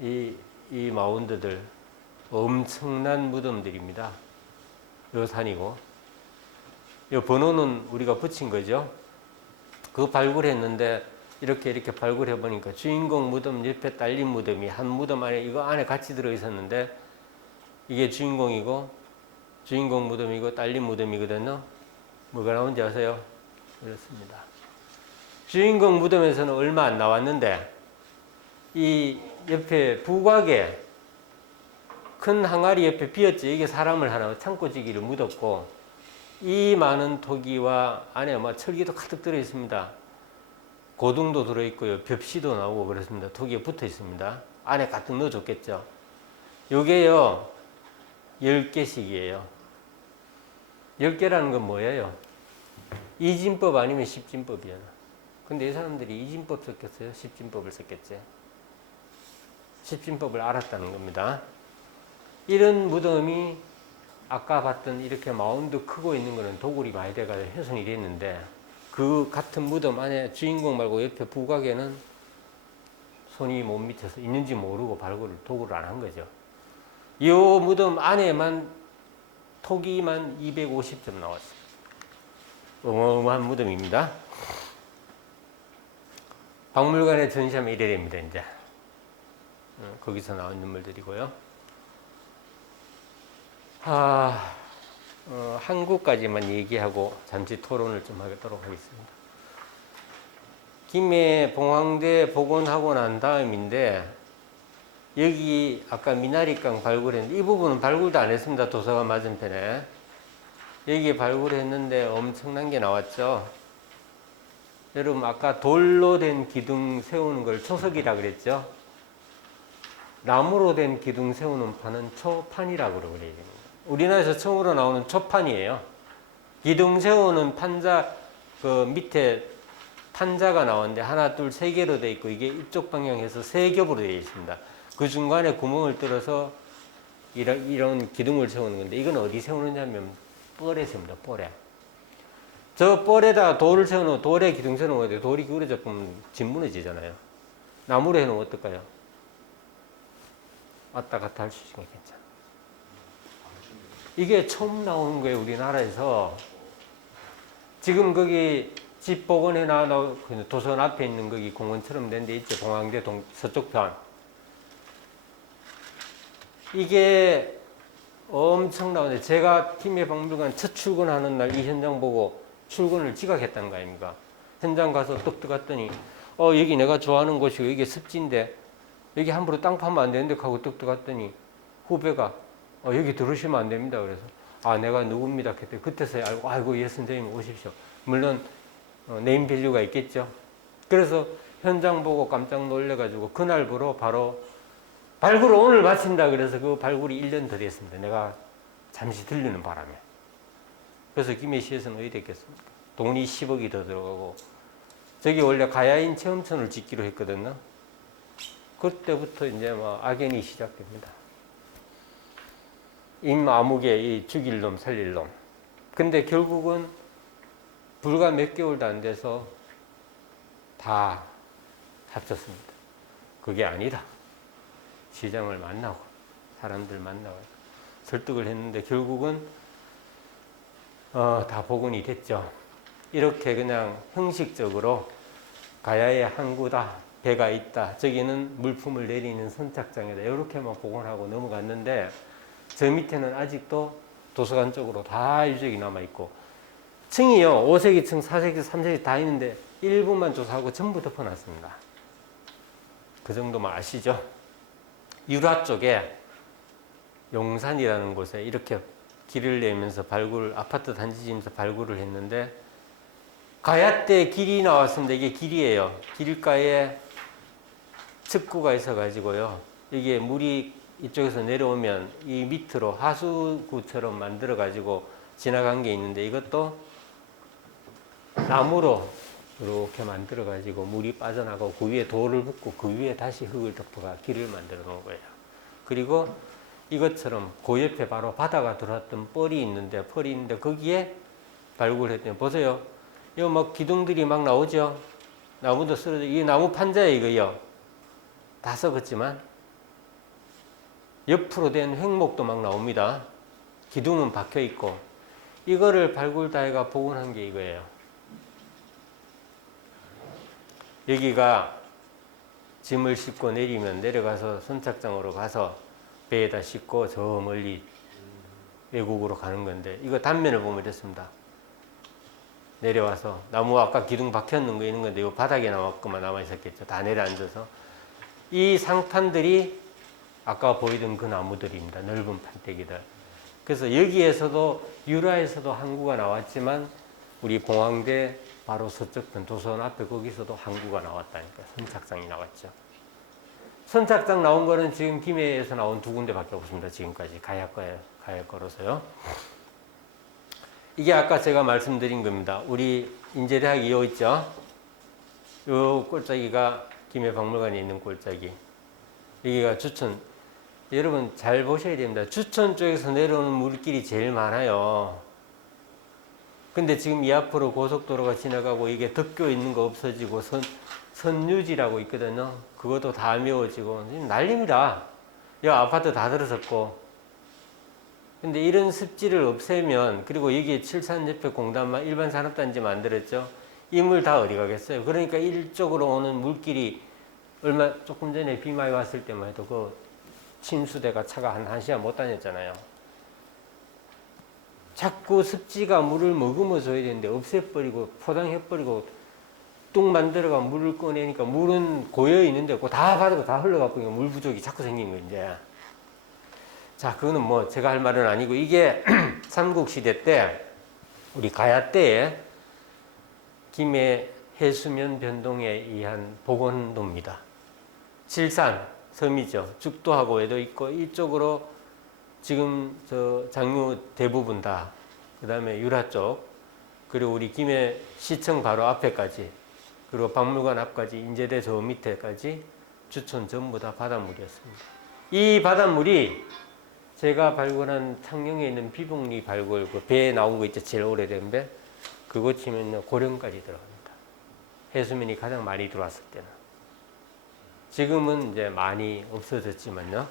이 마운드들 엄청난 무덤들입니다. 요 산이고 요 번호는 우리가 붙인 거죠. 그 발굴했는데 이렇게 발굴해 보니까 주인공 무덤 옆에 딸린 무덤이 한 무덤 안에 이거 안에 같이 들어 있었는데 이게 주인공이고 주인공 무덤이고 딸린 무덤이거든요. 뭐가 나온지 아세요? 이렇습니다. 주인공 무덤에서는 얼마 안 나왔는데 이 옆에 부각에 큰 항아리 옆에 비었죠. 이게 사람을 하나 창고지기를 묻었고 이 많은 토기와 안에 철기도 가득 들어 있습니다. 고등도 들어 있고요. 벽시도 나오고 그렇습니다. 토기에 붙어 있습니다. 안에 가득 넣어줬겠죠. 요게요 10개씩이에요. 10개라는 건 뭐예요? 이진법 아니면 십진법이에요. 근데 이 사람들이 이진법 썼겠어요? 십진법을 썼겠지? 십진법을 알았다는 겁니다. 이런 무덤이 아까 봤던 이렇게 마운드 크고 있는 거는 도굴이 많이 돼가지고 훼손이 됐는데 그 같은 무덤 안에 주인공 말고 옆에 부각에는 손이 못 밑에서 있는지 모르고 도굴을 안 한 거죠. 이 무덤 안에만 토기만 250점 나왔어요. 어마어마한 무덤입니다. 박물관에 전시하면 이래 됩니다. 이제 거기서 나온 인물들이고요. 한국까지만 얘기하고 잠시 토론을 좀 하도록 하겠습니다. 김해 봉황대 복원하고 난 다음인데 여기 아까 미나리강 발굴했는데 이 부분은 발굴도 안 했습니다. 도서관 맞은편에. 여기 발굴했는데 엄청난 게 나왔죠. 여러분 아까 돌로 된 기둥 세우는 걸 초석이라 그랬죠. 나무로 된 기둥 세우는 판은 초판이라고 그래야 됩니다. 우리나라에서 처음으로 나오는 초판이에요. 기둥 세우는 판자 그 밑에 판자가 나오는데 하나, 둘, 세 개로 되어 있고 이게 이쪽 방향에서 세 겹으로 되어 있습니다. 그 중간에 구멍을 뚫어서 이런 기둥을 세우는 건데 이건 어디 세우느냐 하면 뻘에 세웁니다. 뻘에. 저 뻘에다 돌을 세우는 돌에 기둥 세우는 건데 돌이 기울어져 보면 집 무너지잖아요. 나무로 해놓으면 어떨까요? 왔다 갔다 할 수 있으니까 괜찮아. 이게 처음 나오는 거예요. 우리나라에서. 지금 거기 집 복원해놔 도서관 앞에 있는 거기 공원처럼 된 데 있죠. 봉황대 서쪽편. 이게 엄청 나오는데 제가 김해 박물관 첫 출근하는 날 이 현장 보고 출근을 지각했다는 거 아닙니까? 현장 가서 뚝 들어갔더니 여기 내가 좋아하는 곳이고 이게 습지인데 여기 함부로 땅 파면 안 되는데 하고 뚝 들어갔더니 후배가 여기 들어오시면 안 됩니다. 그래서 내가 누굽니다. 그때서야 알고 아이고 예 선생님 오십시오. 물론 네임밸류가 있겠죠. 그래서 현장 보고 깜짝 놀래가지고 그날부로 바로 발굴을 오늘 마친다 그래서 그 발굴이 1년 더 됐습니다. 내가 잠시 들리는 바람에. 그래서 김해시에서는 어디 됐겠습니까? 돈이 10억이 더 들어가고 저기 원래 가야인 체험촌을 짓기로 했거든요. 그때부터 이제 악연이 시작됩니다. 임아무개 이 죽일 놈 살릴 놈. 근데 결국은 불과 몇 개월도 안 돼서 다 합쳤습니다. 그게 아니다. 시장을 만나고 사람들 만나고 설득을 했는데 결국은 다 복원이 됐죠. 이렇게 그냥 형식적으로 가야의 항구다, 배가 있다, 저기는 물품을 내리는 선착장이다 이렇게만 복원하고 넘어갔는데 저 밑에는 아직도 도서관 쪽으로 다 유적이 남아있고 층이요 5세기 층, 4세기, 3세기 다 있는데 일부만 조사하고 전부 덮어놨습니다. 그 정도만 아시죠? 유라 쪽에 용산이라는 곳에 이렇게 길을 내면서 아파트 단지 지으면서 발굴을 했는데 가야 때 길이 나왔습니다. 이게 길이에요. 길가에 측구가 있어가지고요. 이게 물이 이쪽에서 내려오면 이 밑으로 하수구처럼 만들어가지고 지나간 게 있는데 이것도 나무로 이렇게 만들어가지고 물이 빠져나가고 그 위에 돌을 붓고 그 위에 다시 흙을 덮어가 길을 만들어 놓은 거예요. 그리고 이것처럼 그 옆에 바로 바다가 들어왔던 뻘이 있는데 거기에 발굴했더니 보세요. 이거 막 기둥들이 막 나오죠. 나무도 쓰러져. 이게 나무 판자예요, 이거요. 다 썩었지만 옆으로 된 횡목도 막 나옵니다. 기둥은 박혀 있고 이거를 발굴다해가 복원한 게 이거예요. 여기가 짐을 싣고 내리면 내려가서 선착장으로 가서 배에다 싣고 저 멀리 외국으로 가는 건데 이거 단면을 보면 이렇습니다. 내려와서 나무 아까 기둥 박혔는 거 있는 건데 이 바닥에 남아 있었겠죠. 다 내려앉아서 이 상판들이 아까 보이던 그 나무들입니다. 넓은 판때기들. 그래서 여기에서도 유라에서도 항구가 나왔지만 우리 봉황대 바로 서쪽편 도서관 앞에 거기서도 항구가 나왔다니까 선착장이 나왔죠. 선착장 나온 거는 지금 김해에서 나온 두 군데밖에 없습니다. 지금까지 가야 거로서요. 이게 아까 제가 말씀드린 겁니다. 우리 인제대학이 여기 있죠. 요 꼴짜기가 김해 박물관에 있는 꼴짜기. 여기가 주천 여러분 잘 보셔야 됩니다. 주천 쪽에서 내려오는 물길이 제일 많아요. 근데 지금 이 앞으로 고속도로가 지나가고 이게 덕교 있는 거 없어지고 선유지라고 있거든요. 그것도 다 메워지고 지금 난립니다. 여 아파트 다 들어섰고. 근데 이런 습지를 없애면, 그리고 여기에 칠산 옆에 공단만 일반 산업단지 만들었죠. 이 물 다 어디 가겠어요? 그러니까 이쪽으로 오는 물길이 조금 전에 비 많이 왔을 때만 해도 그 침수대가 차가 한 1시간 못 다녔잖아요. 자꾸 습지가 물을 머금어 줘야 되는데 없애버리고 포장해버리고 뚝 만들어가 물을 꺼내니까 물은 고여 있는데 다 바르고 다 흘러가 버리니까 물 부족이 자꾸 생긴 거예요, 이제. 자, 그거는 뭐 제가 할 말은 아니고, 이게 삼국시대 때 우리 가야 때에 김해 해수면 변동에 의한 복원도입니다. 칠산 섬이죠. 죽도하고 외도 있고 이쪽으로 지금 저 장류 대부분 다, 그 다음에 유라 쪽, 그리고 우리 김해 시청 바로 앞에까지, 그리고 박물관 앞까지, 인제대 저 밑에까지 주촌 전부 다 바닷물이었습니다. 이 바닷물이 제가 발굴한 창녕에 있는 비봉리 발굴, 그 배에 나온 거 있죠. 제일 오래된 배. 그거 치면 고령까지 들어갑니다. 해수면이 가장 많이 들어왔을 때는. 지금은 이제 많이 없어졌지만요.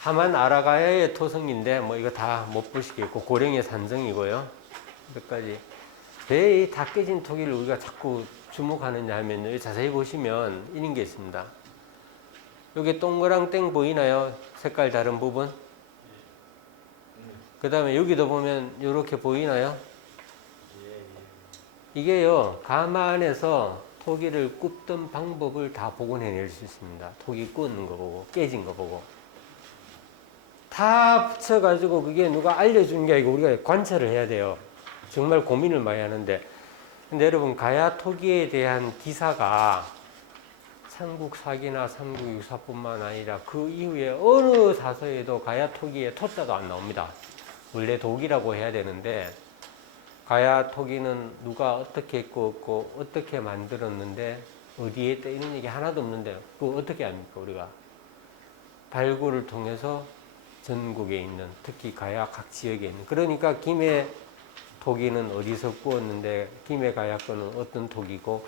하만 아라가야의 토성인데 뭐 이거 다 못 보시겠고, 고령의 산정이고요. 몇 가지. 배에 다 깨진 토기를 우리가 자꾸 주목하느냐 하면 자세히 보시면 이런 게 있습니다. 여기 동그랑 땡 보이나요? 색깔 다른 부분? 그 다음에 여기도 보면 이렇게 보이나요? 이게요, 감안해서 토기를 굽던 방법을 다 복원해낼 수 있습니다. 토기 굽는 거 보고, 깨진 거 보고. 다 붙여가지고 그게 누가 알려준 게 아니고 우리가 관찰을 해야 돼요. 정말 고민을 많이 하는데. 근데 여러분, 가야 토기에 대한 기사가 삼국사기나 삼국유사뿐만 아니라 그 이후에 어느 사서에도 가야 토기에 토자가 안 나옵니다. 원래 독이라고 해야 되는데, 가야 토기는 누가 어떻게 했고 어떻게 만들었는데 어디에 있다 이런 얘기 하나도 없는데 그거 어떻게 합니까? 우리가 발굴을 통해서 전국에 있는, 특히 가야 각 지역에 있는, 그러니까 김해 토기는 어디서 구웠는데 김해 가야 거는 어떤 토기고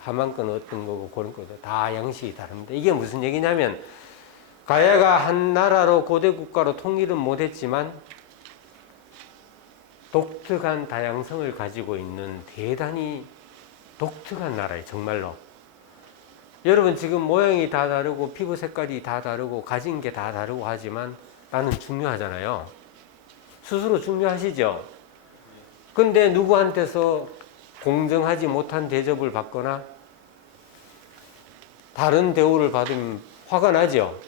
하만 거는 어떤 거고 그런 거죠. 다 양식이 다릅니다. 이게 무슨 얘기냐면, 가야가 한 나라로 고대 국가로 통일은 못했지만 독특한 다양성을 가지고 있는 대단히 독특한 나라예요. 정말로. 여러분 지금 모양이 다 다르고 피부 색깔이 다 다르고 가진 게 다 다르고 하지만 나는 중요하잖아요. 스스로 중요하시죠? 근데 누구한테서 공정하지 못한 대접을 받거나 다른 대우를 받으면 화가 나죠?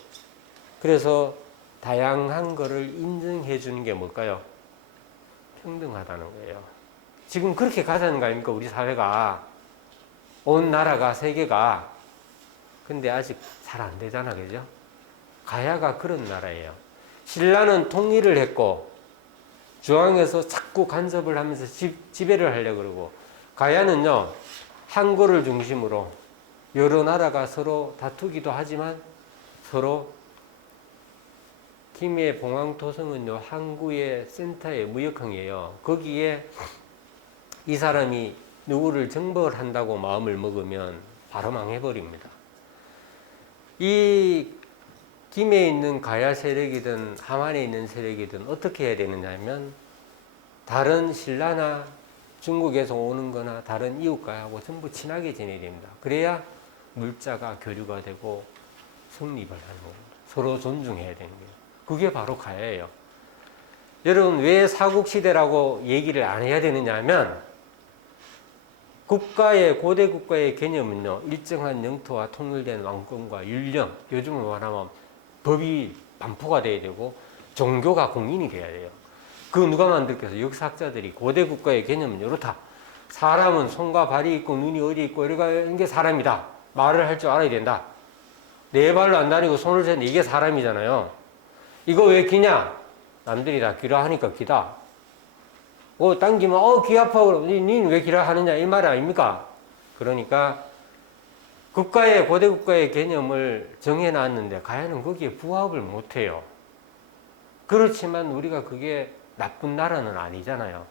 그래서 다양한 거를 인정해 주는 게 뭘까요? 평등하다는 거예요. 지금 그렇게 가자는 거 아닙니까? 우리 사회가, 온 나라가, 세계가. 근데 아직 잘 안 되잖아, 그죠? 가야가 그런 나라예요. 신라는 통일을 했고 중앙에서 자꾸 간섭을 하면서 지배를 하려고 그러고, 가야는요 항구를 중심으로 여러 나라가 서로 다투기도 하지만 서로, 김해 봉황토성은요 항구의 센터의 무역항이에요. 거기에 이 사람이 누구를 정벌 한다고 마음을 먹으면 바로 망해버립니다. 이 김해에 있는 가야 세력이든 함안에 있는 세력이든 어떻게 해야 되느냐 하면, 다른 신라나 중국에서 오는 거나 다른 이웃가하고 전부 친하게 지내야 됩니다. 그래야 물자가 교류가 되고 성립을 하는 겁니다. 서로 존중해야 되는 거예요. 그게 바로 가야예요. 여러분, 왜 사국시대라고 얘기를 안 해야 되느냐 하면, 고대 국가의 개념은요, 일정한 영토와 통일된 왕권과 율령, 요즘은 말하면 법이 반포가 돼야 되고 종교가 공인이 돼야 돼요. 그 누가 만들겠어요? 역사학자들이 고대 국가의 개념은 이렇다. 사람은 손과 발이 있고 눈이 어디 있고 이런 게 사람이다. 말을 할 줄 알아야 된다. 네 발로 안 다니고 손을 댄 이게 사람이잖아요. 이거 왜 기냐? 남들이 다 기라 하니까 기다. 당기면 귀 아파. 니는 왜 기라 하느냐 이 말 아닙니까? 그러니까 고대 국가의 개념을 정해놨는데 가야는 거기에 부합을 못해요. 그렇지만 우리가 그게 나쁜 나라는 아니잖아요.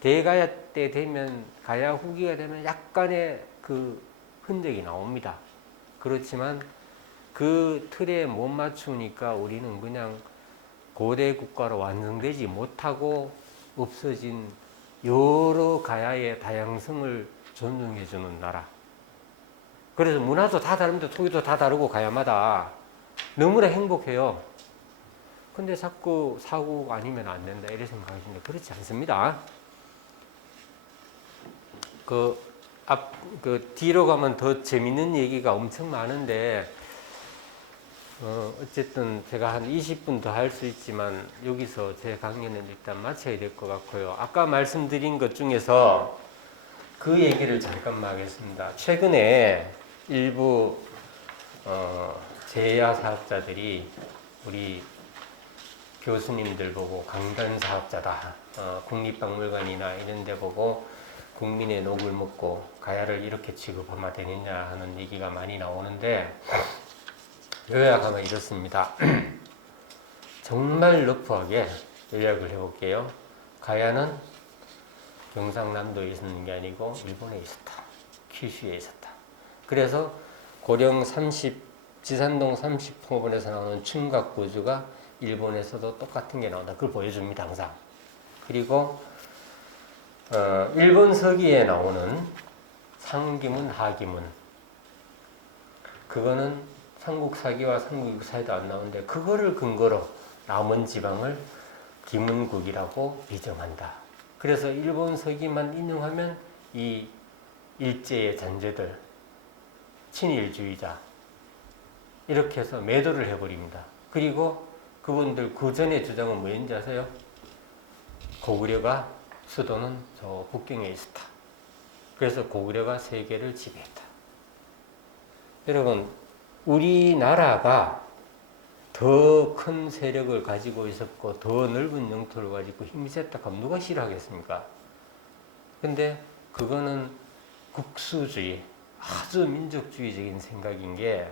대가야 때 되면, 가야 후기가 되면 약간의 그 흔적이 나옵니다. 그렇지만 그 틀에 못 맞추니까 우리는 그냥 고대 국가로 완성되지 못하고 없어진 여러 가야의 다양성을 존중해주는 나라. 그래서 문화도 다 다른데 토기도 다 다르고 가야마다 너무나 행복해요. 근데 자꾸 사고 아니면 안 된다 이렇게 생각하시는데 그렇지 않습니다. 그 뒤로 가면 더 재밌는 얘기가 엄청 많은데 어쨌든 제가 한 20분 더 할 수 있지만 여기서 제 강연은 일단 마쳐야 될 것 같고요. 아까 말씀드린 것 중에서 그 얘기를 잠깐만 하겠습니다. 최근에 일부 제야 사업자들이 우리 교수님들 보고 강단 사업자다. 국립박물관이나 이런 데 보고 국민의 녹을 먹고 가야를 이렇게 취급하면 되느냐 하는 얘기가 많이 나오는데 요약하면 이렇습니다. 정말 러프하게 요약을 해볼게요. 가야는 경상남도에 있는 게 아니고 일본에 있었다. 큐슈에 있었다. 그래서 고령 30, 지산동 30호번에서 나오는 충각부주가 일본에서도 똑같은 게 나온다. 그걸 보여줍니다. 항상. 그리고 일본 서기에 나오는 상기문, 하기문 그거는 삼국사기와 삼국유사에도 안 나오는데 그거를 근거로 남은 지방을 기문국이라고 비정한다. 그래서 일본 서기만 인용하면 이 일제의 잔재들, 친일주의자 이렇게 해서 매도를 해버립니다. 그리고 그분들 그 전에 주장은 뭐였는지 아세요? 고구려가 수도는 저 북경에 있었다. 그래서 고구려가 세계를 지배했다. 여러분, 우리나라가 더 큰 세력을 가지고 있었고 더 넓은 영토를 가지고 힘이 셌다 하면 누가 싫어하겠습니까? 근데 그거는 국수주의, 아주 민족주의적인 생각인 게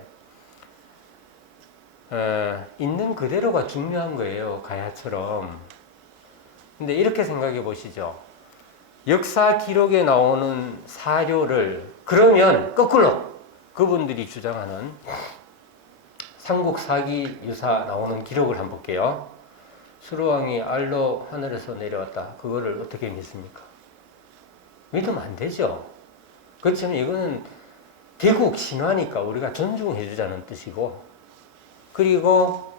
있는 그대로가 중요한 거예요. 가야처럼. 근데 이렇게 생각해 보시죠. 역사 기록에 나오는 사료를 그러면 거꾸로 그분들이 주장하는 삼국사기 유사 나오는 기록을 한번 볼게요. 수로왕이 알로 하늘에서 내려왔다. 그거를 어떻게 믿습니까? 믿으면 안 되죠. 그렇지만 이거는 대국 신화니까 우리가 존중해 주자는 뜻이고, 그리고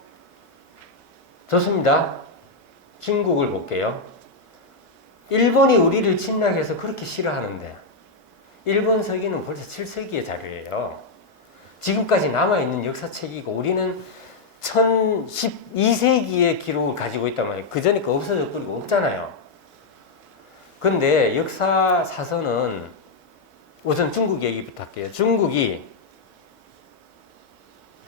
좋습니다. 중국을 볼게요. 일본이 우리를 침략해서 그렇게 싫어하는데 일본 서기는 벌써 7세기의 자료예요. 지금까지 남아있는 역사책이고 우리는 1012세기의 기록을 가지고 있단 말이에요. 그 전에 거 없어져 버리고 없잖아요. 근데 역사 사서는 우선 중국 얘기부터 할게요. 중국이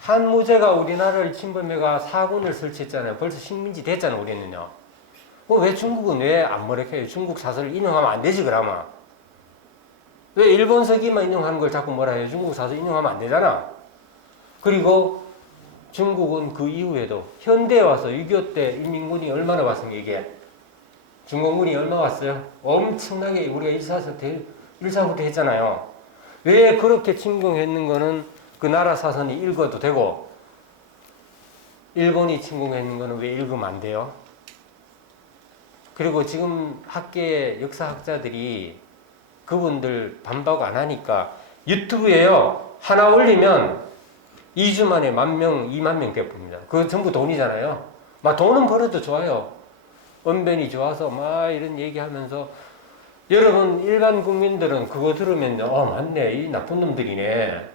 한무제가 우리나라를 침범해가 사군을 설치했잖아요. 벌써 식민지 됐잖아요. 우리는요. 왜 중국은 왜 안 뭐랄까요? 중국 사설을 인용하면 안 되지 그러면. 왜 일본 서기만 인용하는 걸 자꾸 뭐라 해요? 중국 사설 인용하면 안 되잖아. 그리고 중국은 그 이후에도 현대에 와서 6.25 때 인민군이 얼마나 왔습니까? 이게 중공군이 얼마 왔어요? 엄청나게 우리가 일사후퇴 했잖아요. 왜 그렇게 침공했는 거는 그 나라 사선이 읽어도 되고 일본이 침공했는 거는 왜 읽으면 안 돼요? 그리고 지금 학계의 역사학자들이 그분들 반박 안 하니까 유튜브에요. 하나 올리면 2주 만에 10,000명, 20,000명 봅니다. 그거 전부 돈이잖아요. 막 돈은 벌어도 좋아요. 언변이 좋아서 막 이런 얘기하면서 여러분 일반 국민들은 그거 들으면 맞네. 이 나쁜 놈들이네.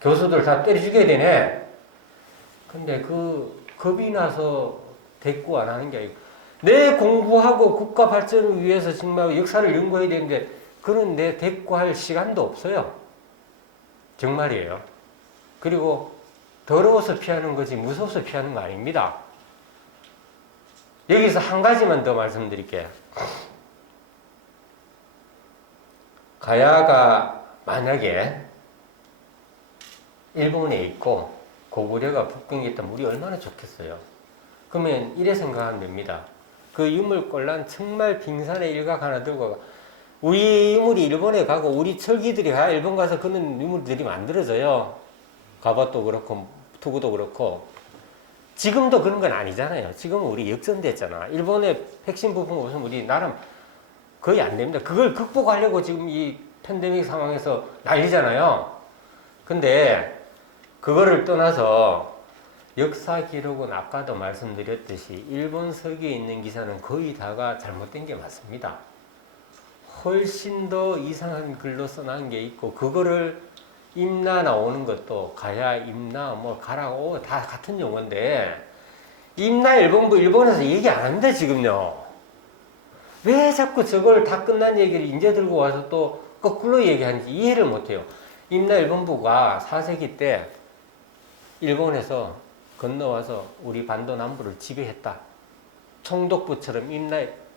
교수들 다 때려 죽여야 되네. 근데 그 겁이 나서 대꾸 안 하는 게 아니고 내 공부하고 국가 발전을 위해서 정말 역사를 연구해야 되는데 그런 내 대꾸할 시간도 없어요. 정말이에요. 그리고 더러워서 피하는 거지 무서워서 피하는 거 아닙니다. 여기서 한 가지만 더 말씀드릴게요. 가야가 만약에 일본에 있고 고구려가 북경에 있다면 우리 얼마나 좋겠어요. 그러면 이래 생각하면 됩니다. 그 유물곤란 정말 빙산의 일각 하나 들고 가. 우리 유물이 일본에 가고 우리 철기들이 가 일본 가서 그런 유물들이 만들어져요. 가밭도 그렇고 투구도 그렇고. 지금도 그런 건 아니잖아요. 지금은 우리 역전됐잖아. 일본의 핵심 부품 없으면 우리 나라 거의 안 됩니다. 그걸 극복하려고 지금 이 팬데믹 상황에서 난리잖아요. 근데 그거를 떠나서 역사 기록은 아까도 말씀드렸듯이 일본 서기에 있는 기사는 거의 다가 잘못된 게 맞습니다. 훨씬 더 이상한 글로 써놓은 게 있고 그거를 임나 나오는 것도 가야 임나 뭐 가라고 다 같은 용어인데 임나 일본부 일본에서 얘기 안 한대 지금요. 왜 자꾸 저걸 다 끝난 얘기를 이제 들고 와서 또 거꾸로 얘기하는지 이해를 못해요. 임나 일본부가 4세기 때 일본에서 건너와서 우리 반도 남부를 지배했다. 총독부처럼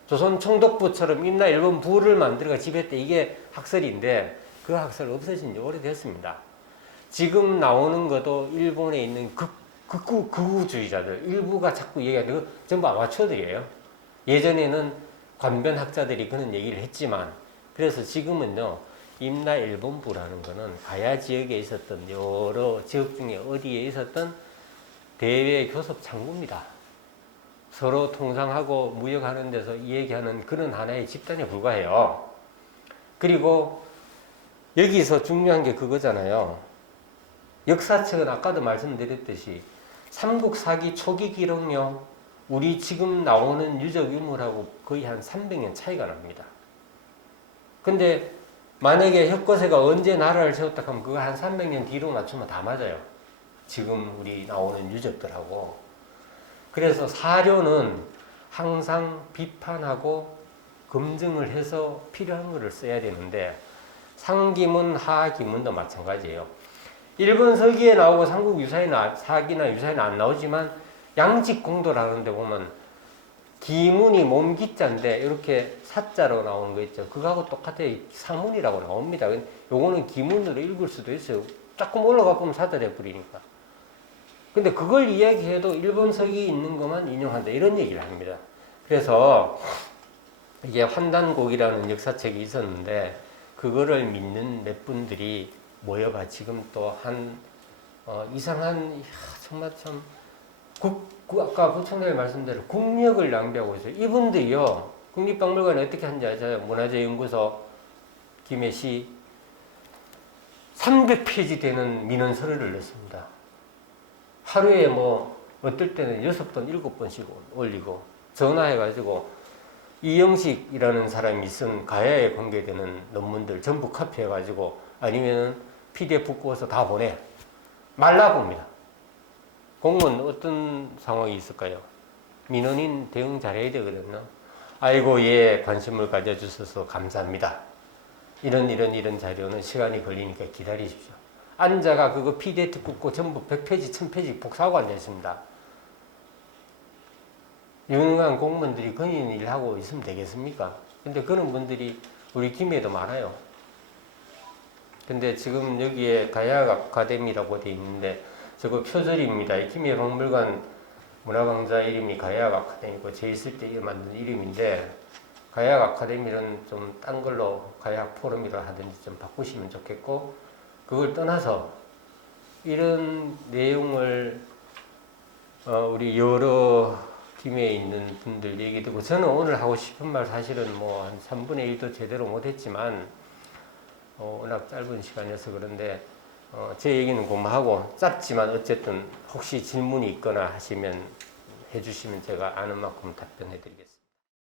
조선 총독부처럼 임나 일본부를 만들어가 지배했다. 이게 학설인데 그 학설 없어진 지 오래됐습니다. 지금 나오는 것도 일본에 있는 극우주의자들 일부가 자꾸 얘기하는 거 전부 아마추어들이에요. 예전에는 관변학자들이 그런 얘기를 했지만 그래서 지금은요 임나 일본부라는 거는 가야 지역에 있었던 여러 지역 중에 어디에 있었던 대외 교섭 창구입니다. 서로 통상하고 무역하는 데서 얘기하는 그런 하나의 집단에 불과해요. 그리고 여기서 중요한 게 그거잖아요. 역사책은 아까도 말씀드렸듯이 삼국 사기 초기 기록요 우리 지금 나오는 유적 유물하고 거의 한 300년 차이가 납니다. 근데 만약에 혁거세가 언제 나라를 세웠다 하면 그거 한 300년 뒤로 맞추면 다 맞아요. 지금 우리 나오는 유적들하고. 그래서 사료는 항상 비판하고 검증을 해서 필요한 거를 써야 되는데 상기문, 하기문도 마찬가지예요. 일본 서기에 나오고 삼국 유사이나 사기나 유사이는 안 나오지만 양직공도라는 데 보면 기문이 몸기자인데 이렇게 사자로 나오는 거 있죠. 그거하고 똑같아요. 사문이라고 나옵니다. 요거는 기문으로 읽을 수도 있어요. 조금 올라가 보면 사자 돼버리니까. 근데 그걸 이야기해도 일본 서기에 있는 것만 인용한다. 이런 얘기를 합니다. 그래서 이게 환단곡이라는 역사책이 있었는데 그거를 믿는 몇 분들이 모여가 지금 또 이상한 정말 참 아까 부총장님 말씀대로 국력을 낭비하고 있어요. 이분들이요 국립박물관에 어떻게 하는지 아세요? 문화재연구소 김해시 300페이지 되는 민원서를 냈습니다. 하루에 뭐 어떨 때는 6번, 7번씩 올리고 전화해가지고 이영식이라는 사람이 쓴 가야에 관계되는 논문들 전부 카피해가지고 아니면은 PDF 구워서 다 보내. 말라봅니다. 공무원 어떤 상황이 있을까요? 민원인 대응 잘해야 되거든요. 아이고 예 관심을 가져주셔서 감사합니다. 이런 자료는 시간이 걸리니까 기다리십시오. 앉아가 그거 PDF 굽고 전부 100페이지, 1000페이지 복사하고 앉아있습니다. 유능한 공무원들이 그런 일 하고 있으면 되겠습니까? 근데 그런 분들이 우리 김해에도 많아요. 근데 지금 여기에 가야 아카데미라고 돼 있는데 저거 표절입니다. 김해 박물관 문화강좌 이름이 가야 아카데미고 제 있을 때 만든 이름인데 가야 아카데미는 좀 딴 걸로 가야 포럼이라 하든지 좀 바꾸시면 좋겠고 그걸 떠나서 이런 내용을 우리 여러 김해에 있는 분들 얘기 듣고 저는 오늘 하고 싶은 말 사실은 뭐 한 3분의 1도 제대로 못했지만 워낙 짧은 시간이어서 그런데 제 얘기는 고마하고 짧지만 어쨌든 혹시 질문이 있거나 하시면 해주시면 제가 아는 만큼 답변해 드리겠습니다.